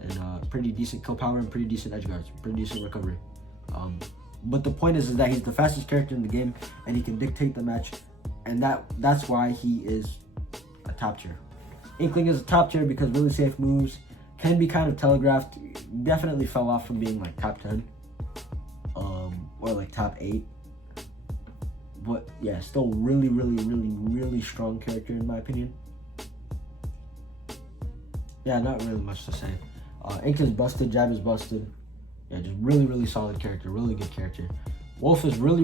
and pretty decent kill power and pretty decent edge guards, pretty decent recovery. But the point is that he's the fastest character in the game and he can dictate the match, and that's why he is a top tier. Inkling is a top tier because really safe moves, can be kind of telegraphed. Definitely fell off from being like top 10 or like top 8. But yeah, still really strong character in my opinion. Yeah, not really much to say. Ink is busted, Jab is busted. Yeah, just really solid character, really good character. Wolf is really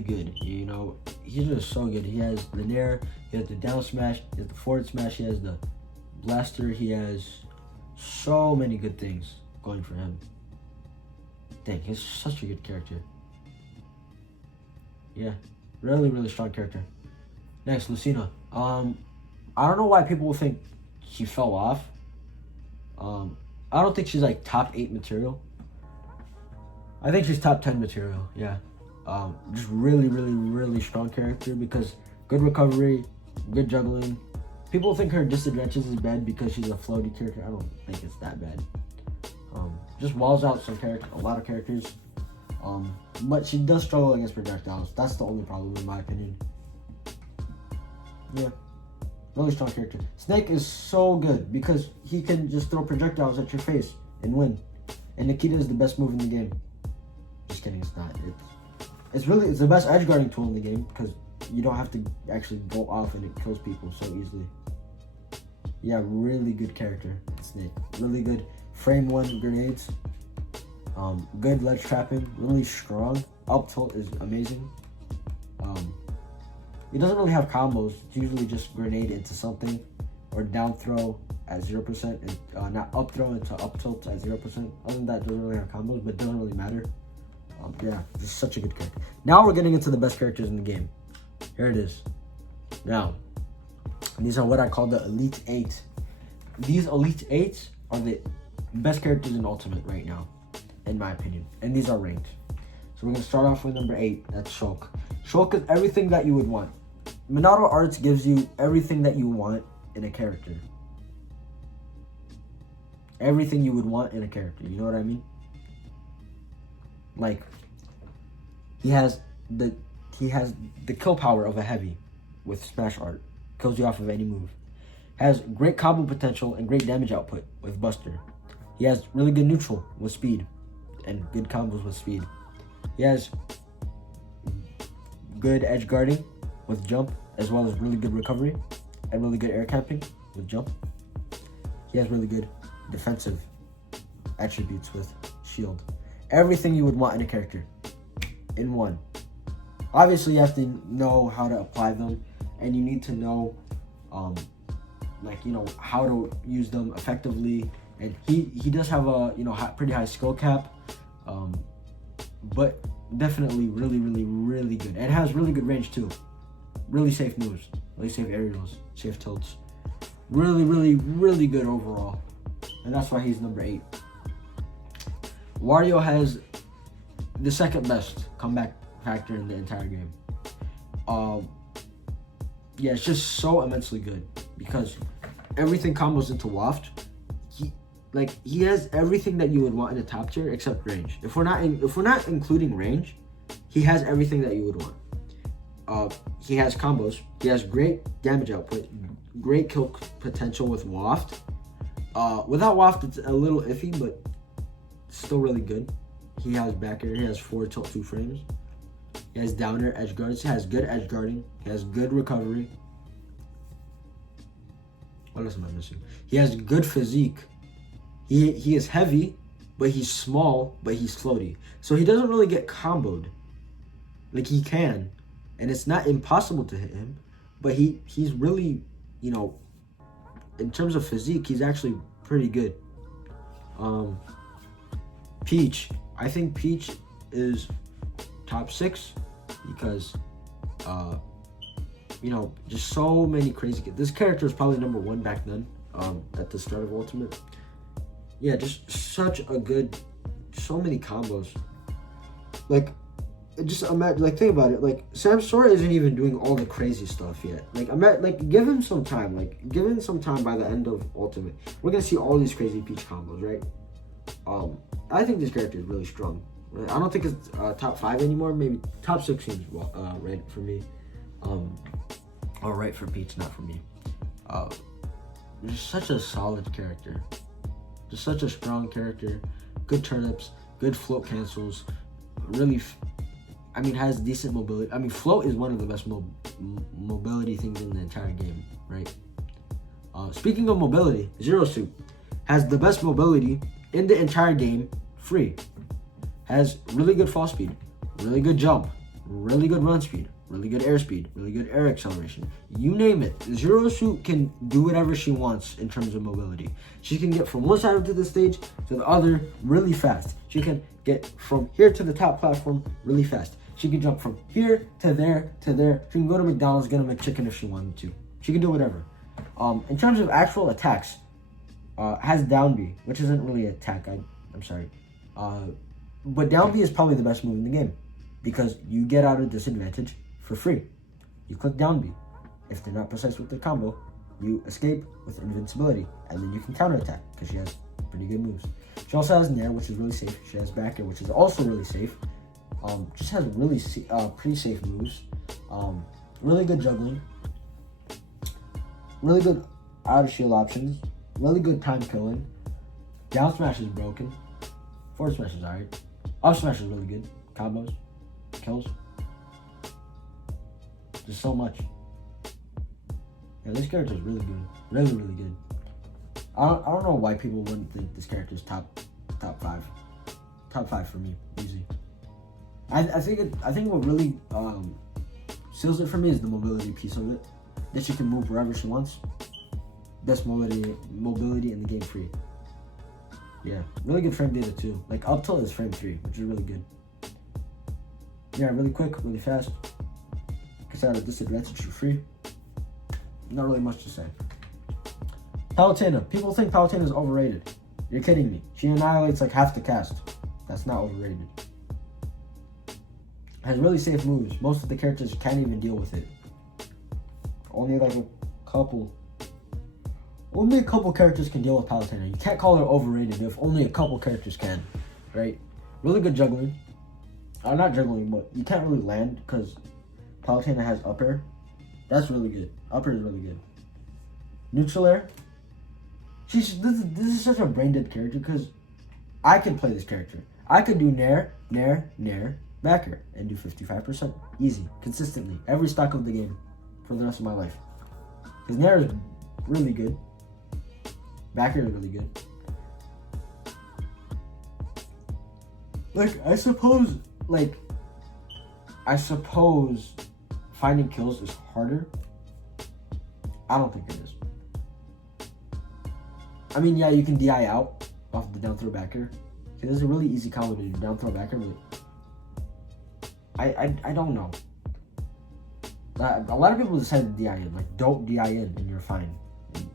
good. You know, he's just so good. He has the nair, he has the down smash, he has the forward smash, he has the blaster. He has so many good things going for him. Dang, he's such a good character. Yeah, really strong character. Next, Lucina. I don't know why people think she fell off. I don't think she's like top 8 material. I think she's top 10 material. Yeah. Just really strong character because good recovery, good juggling. People think her disadvantages is bad because she's a floaty character. I don't think it's that bad. Just walls out a lot of characters. But she does struggle against projectiles. That's the only problem in my opinion. Yeah. Really strong character. Snake is so good because he can just throw projectiles at your face and win. And Nikita is the best move in the game. Just kidding, it's not. It's the best edge guarding tool in the game because you don't have to actually go off and it kills people so easily. Yeah, really good character, Snake. Really good frame 1 grenades. Good ledge trapping, really strong. Up tilt is amazing. He doesn't really have combos. It's usually just grenade into something or down throw at 0% and not up throw into up tilt at 0%. Other than that, doesn't really have combos, but it doesn't really matter. Yeah, just such a good character. Now we're getting into the best characters in the game. Here it is. Now, these are what I call the Elite 8. These Elite 8s are the best characters in Ultimate right now, in my opinion. And these are ranked. So we're going to start off with number 8. That's Shulk. Shulk is everything that you would want. Minato Arts gives you everything that you want in a character. Everything you would want in a character. You know what I mean? Like, he has the kill power of a heavy with smash art. Kills you off of any move. Has great combo potential and great damage output with Buster. He has really good neutral with speed and good combos with speed. He has good edge guarding with jump, as well as really good recovery and really good air camping with jump. He has really good defensive attributes with shield. Everything you would want in a character in one. Obviously, you have to know how to apply them, and you need to know, how to use them effectively. And he does have a pretty high skill cap, but definitely really good. And has really good range too. Really safe moves, really safe aerials, safe tilts. Really good overall, and that's why he's number 8. Wario has the second best comeback factor in the entire game. Yeah, it's just so immensely good because everything combos into Waft. He has everything that you would want in a top tier except range. If we're not including range, he has everything that you would want. He has combos. He has great damage output, great kill potential with Waft. Without Waft, it's a little iffy, but still really good. He has back air. He has forward tilt 2 frames. He has down air edge guards. He has good edge guarding. He has good recovery. What else am I missing? He has good physique. He is heavy, but he's small, but he's floaty. So he doesn't really get comboed. Like he can. And it's not impossible to hit him. But he's really, in terms of physique, he's actually pretty good. Peach. I think Peach is top 6 because, just so many crazy. This character is probably number 1 back then, at the start of Ultimate. Yeah, just such a good so many combos. Like, just imagine, like, think about it. Like, Sam Sora isn't even doing all the crazy stuff yet. Like, give him some time. Like, give him some time. By the end of Ultimate, we're gonna see all these crazy Peach combos, right? I think this character is really strong. I don't think it's top 5 anymore. Maybe top 6 seems right for me. Or right for Peach, not for me. Just such a solid character. Just such a strong character. Good turnips, good float cancels. Really, has decent mobility. Float is one of the best mobility things in the entire game, right? Speaking of mobility, Zero Suit has the best mobility in the entire game, free. Has really good fall speed, really good jump, really good run speed, really good air speed, really good air acceleration. You name it. Zero Suit can do whatever she wants in terms of mobility. She can get from one side of the stage to the other really fast. She can get from here to the top platform really fast. She can jump from here to there to there. She can go to McDonald's, get a McChicken if she wanted to. She can do whatever. In terms of actual attacks, has down B, which isn't really an attack. I'm sorry. But down B is probably the best move in the game because you get out of disadvantage for free. You click down B. If they're not precise with their combo, you escape with invincibility, and then you can counterattack because she has pretty good moves. She also has Nair, which is really safe. She has back air, which is also really safe. Just has really pretty safe moves. Really good juggling. Really good out of shield options. Really good time killing. Down smash is broken. Forward smash is alright. Up smash is really good. Combos. Kills. There's so much. Yeah, this character is really good. Really, really good. I don't know why people wouldn't think this character is top 5. Top 5 for me, easy. I think what really seals it for me is the mobility piece of it. That she can move wherever she wants. Best mobility in the game, free. Yeah, really good frame data too. Like up tilt is frame 3, which is really good. Yeah, really quick, really fast. Gets out of disadvantage for free. Not really much to say. Palutena. People think Palutena is overrated. You're kidding me. She annihilates like half the cast. That's not overrated. Has really safe moves. Most of the characters can't even deal with it. Only a couple characters can deal with Palutena. You can't call her overrated if only a couple characters can, right? Really good juggling. Not juggling, but you can't really land because Palutena has up air. That's really good. Up air is really good. Neutral air. This is such a brain dead character because I could play this character. I could do Nair, back air, and do 55%. Easy, consistently. Every stock of the game for the rest of my life. Because Nair is really good. Back air is really good. I suppose finding kills is harder. I don't think it is. Yeah, you can DI out off the down throw back air. Okay, there's a really easy combo to do down throw back air, but I don't know. A lot of people decide to DI in. Don't DI in and you're fine.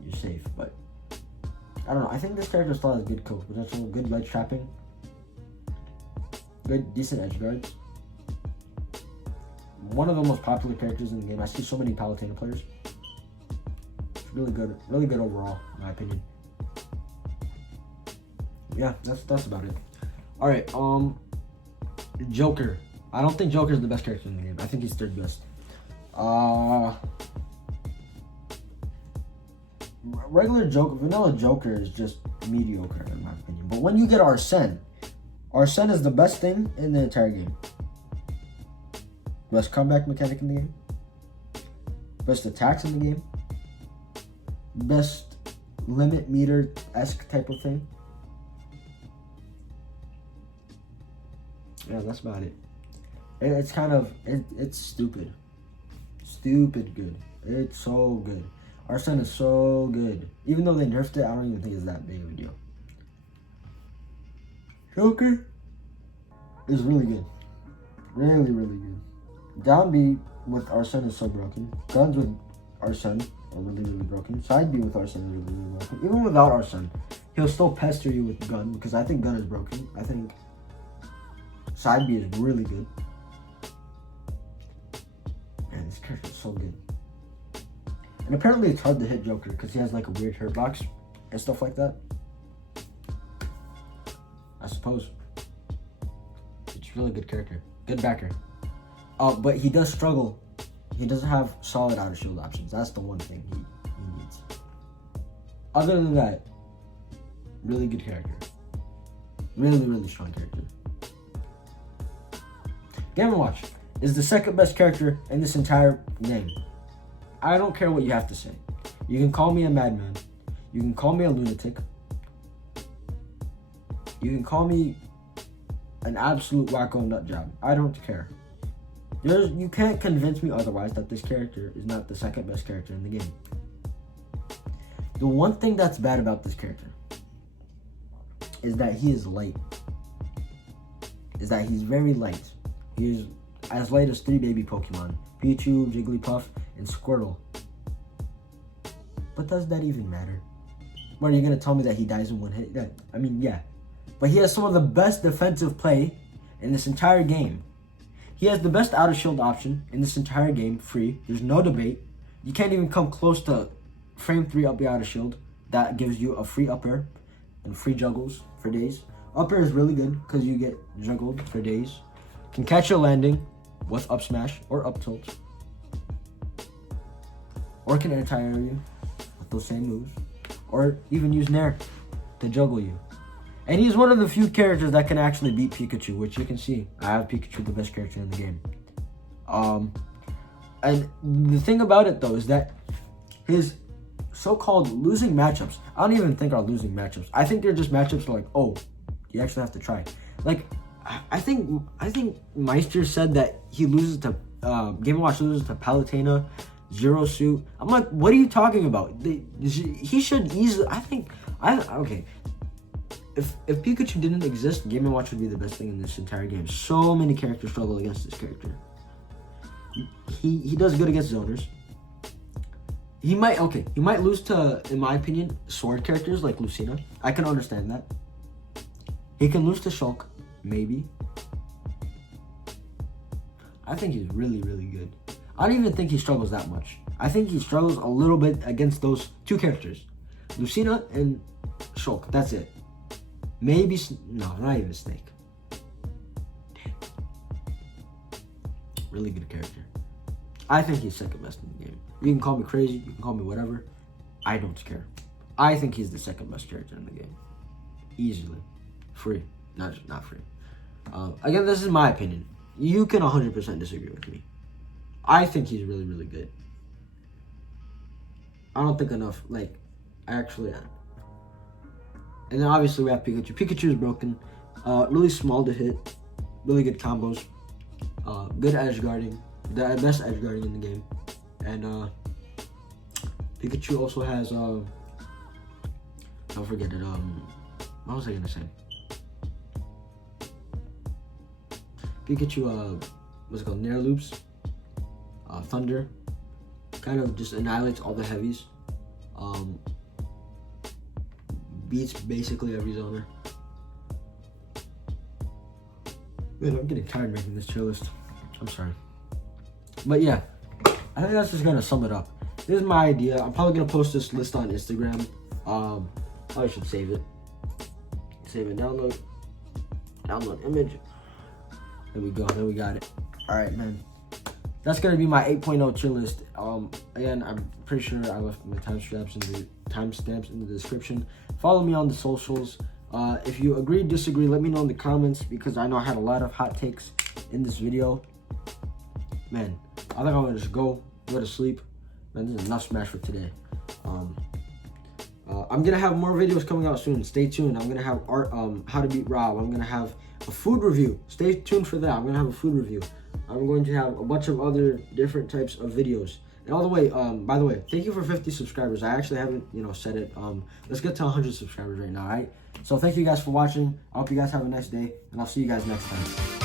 You're safe, but I don't know. I think this character still has good kill potential, good ledge trapping, good decent edge guards. One of the most popular characters in the game. I see so many Palutena players. It's really good overall, in my opinion. Yeah, that's about it. All right, Joker. I don't think Joker is the best character in the game. I think he's third best. Vanilla Joker is just mediocre in my opinion. But when you get Arsene is the best thing in the entire game. Best comeback mechanic in the game. Best attacks in the game. Best limit meter-esque type of thing. Yeah, that's about it. It's stupid. Stupid good. It's so good. Arsene is so good. Even though they nerfed it, I don't even think it's that big of a deal. Joker is really good. Really, really good. Down B with Arsene is so broken. Guns with Arsene are really, really broken. Side B with Arsene is really, really broken. Even without Arsene, he'll still pester you with Gun because I think Gun is broken. I think Side B is really good. Man, this character is so good. And apparently it's hard to hit Joker because he has like a weird hurt box and stuff like that. I suppose. It's a really good character. Good backer. But he does struggle. He doesn't have solid outer shield options. That's the one thing he needs. Other than that, really good character. Really, really strong character. Game & Watch is the second best character in this entire game. I don't care what you have to say. You can call me a madman. You can call me a lunatic. You can call me an absolute wacko nut job. I don't care. You can't convince me otherwise that this character is not the second best character in the game. The one thing that's bad about this character is that he is light. Is that he's very light. He is as light as 3 baby Pokemon. Pichu, Jigglypuff, and Squirtle. But does that even matter? What, are you going to tell me that he dies in one hit? I mean, yeah. But he has some of the best defensive play in this entire game. He has the best outer shield option in this entire game, free. There's no debate. You can't even come close to frame 3 up your outer shield. That gives you a free up air and free juggles for days. Up air is really good because you get juggled for days. Can catch a landing with up smash or up tilt. Or can anti-air you with those same moves. Or even use Nair to juggle you. And he's one of the few characters that can actually beat Pikachu, which you can see. I have Pikachu, the best character in the game. And the thing about it, though, is that his so-called losing matchups, I don't even think are losing matchups. I think they're just matchups like, oh, you actually have to try. Like, I think Meister said that he loses to, Game & Watch loses to Palutena, Zero Suit. I'm like, what are you talking about? He should easily, okay. If Pikachu didn't exist, Game & Watch would be the best thing in this entire game. So many characters struggle against this character. He does good against zoners. He might lose to, in my opinion, sword characters like Lucina. I can understand that. He can lose to Shulk, maybe. I think he's really, really good. I don't even think he struggles that much. I think he struggles a little bit against those 2 characters. Lucina and Shulk, that's it. Maybe, no, not even Snake. Damn. Really good character. I think he's second best in the game. You can call me crazy, you can call me whatever. I don't care. I think he's the second best character in the game. Easily. Free. Not free. Again, this is my opinion. You can 100% disagree with me. I think he's really, really good. I don't think enough, like, actually. And then obviously we have Pikachu. Pikachu is broken. Really small to hit. Really good combos. Good edge guarding. The best edge guarding in the game. And Pikachu also has don't forget it. What was I gonna say? Pikachu what's it called? Nair loops. Thunder. Kind of just annihilates all the heavies. Beats basically every zoner. Man, I'm getting tired making this tier list. I'm sorry. But yeah, I think that's just gonna sum it up. This is my idea. I'm probably gonna post this list on Instagram. I should save it. Save and download. Download image. There we go. There we got it. All right, man. That's gonna be my 8.0 tier list. Again, I'm pretty sure I left my timestamps in the description. Follow me on the socials. If you agree, disagree, let me know in the comments because I know I had a lot of hot takes in this video. Man, I think I'm gonna just go to sleep. Man, this is enough Smash for today. I'm gonna have more videos coming out soon. Stay tuned. I'm gonna have how to beat Rob. I'm gonna have a food review. Stay tuned for that. I'm gonna have a food review. I'm going to have a bunch of other different types of videos. And all the way, by the way, thank you for 50 subscribers. I actually haven't, said it. Let's get to 100 subscribers right now, all right? So thank you guys for watching. I hope you guys have a nice day, and I'll see you guys next time.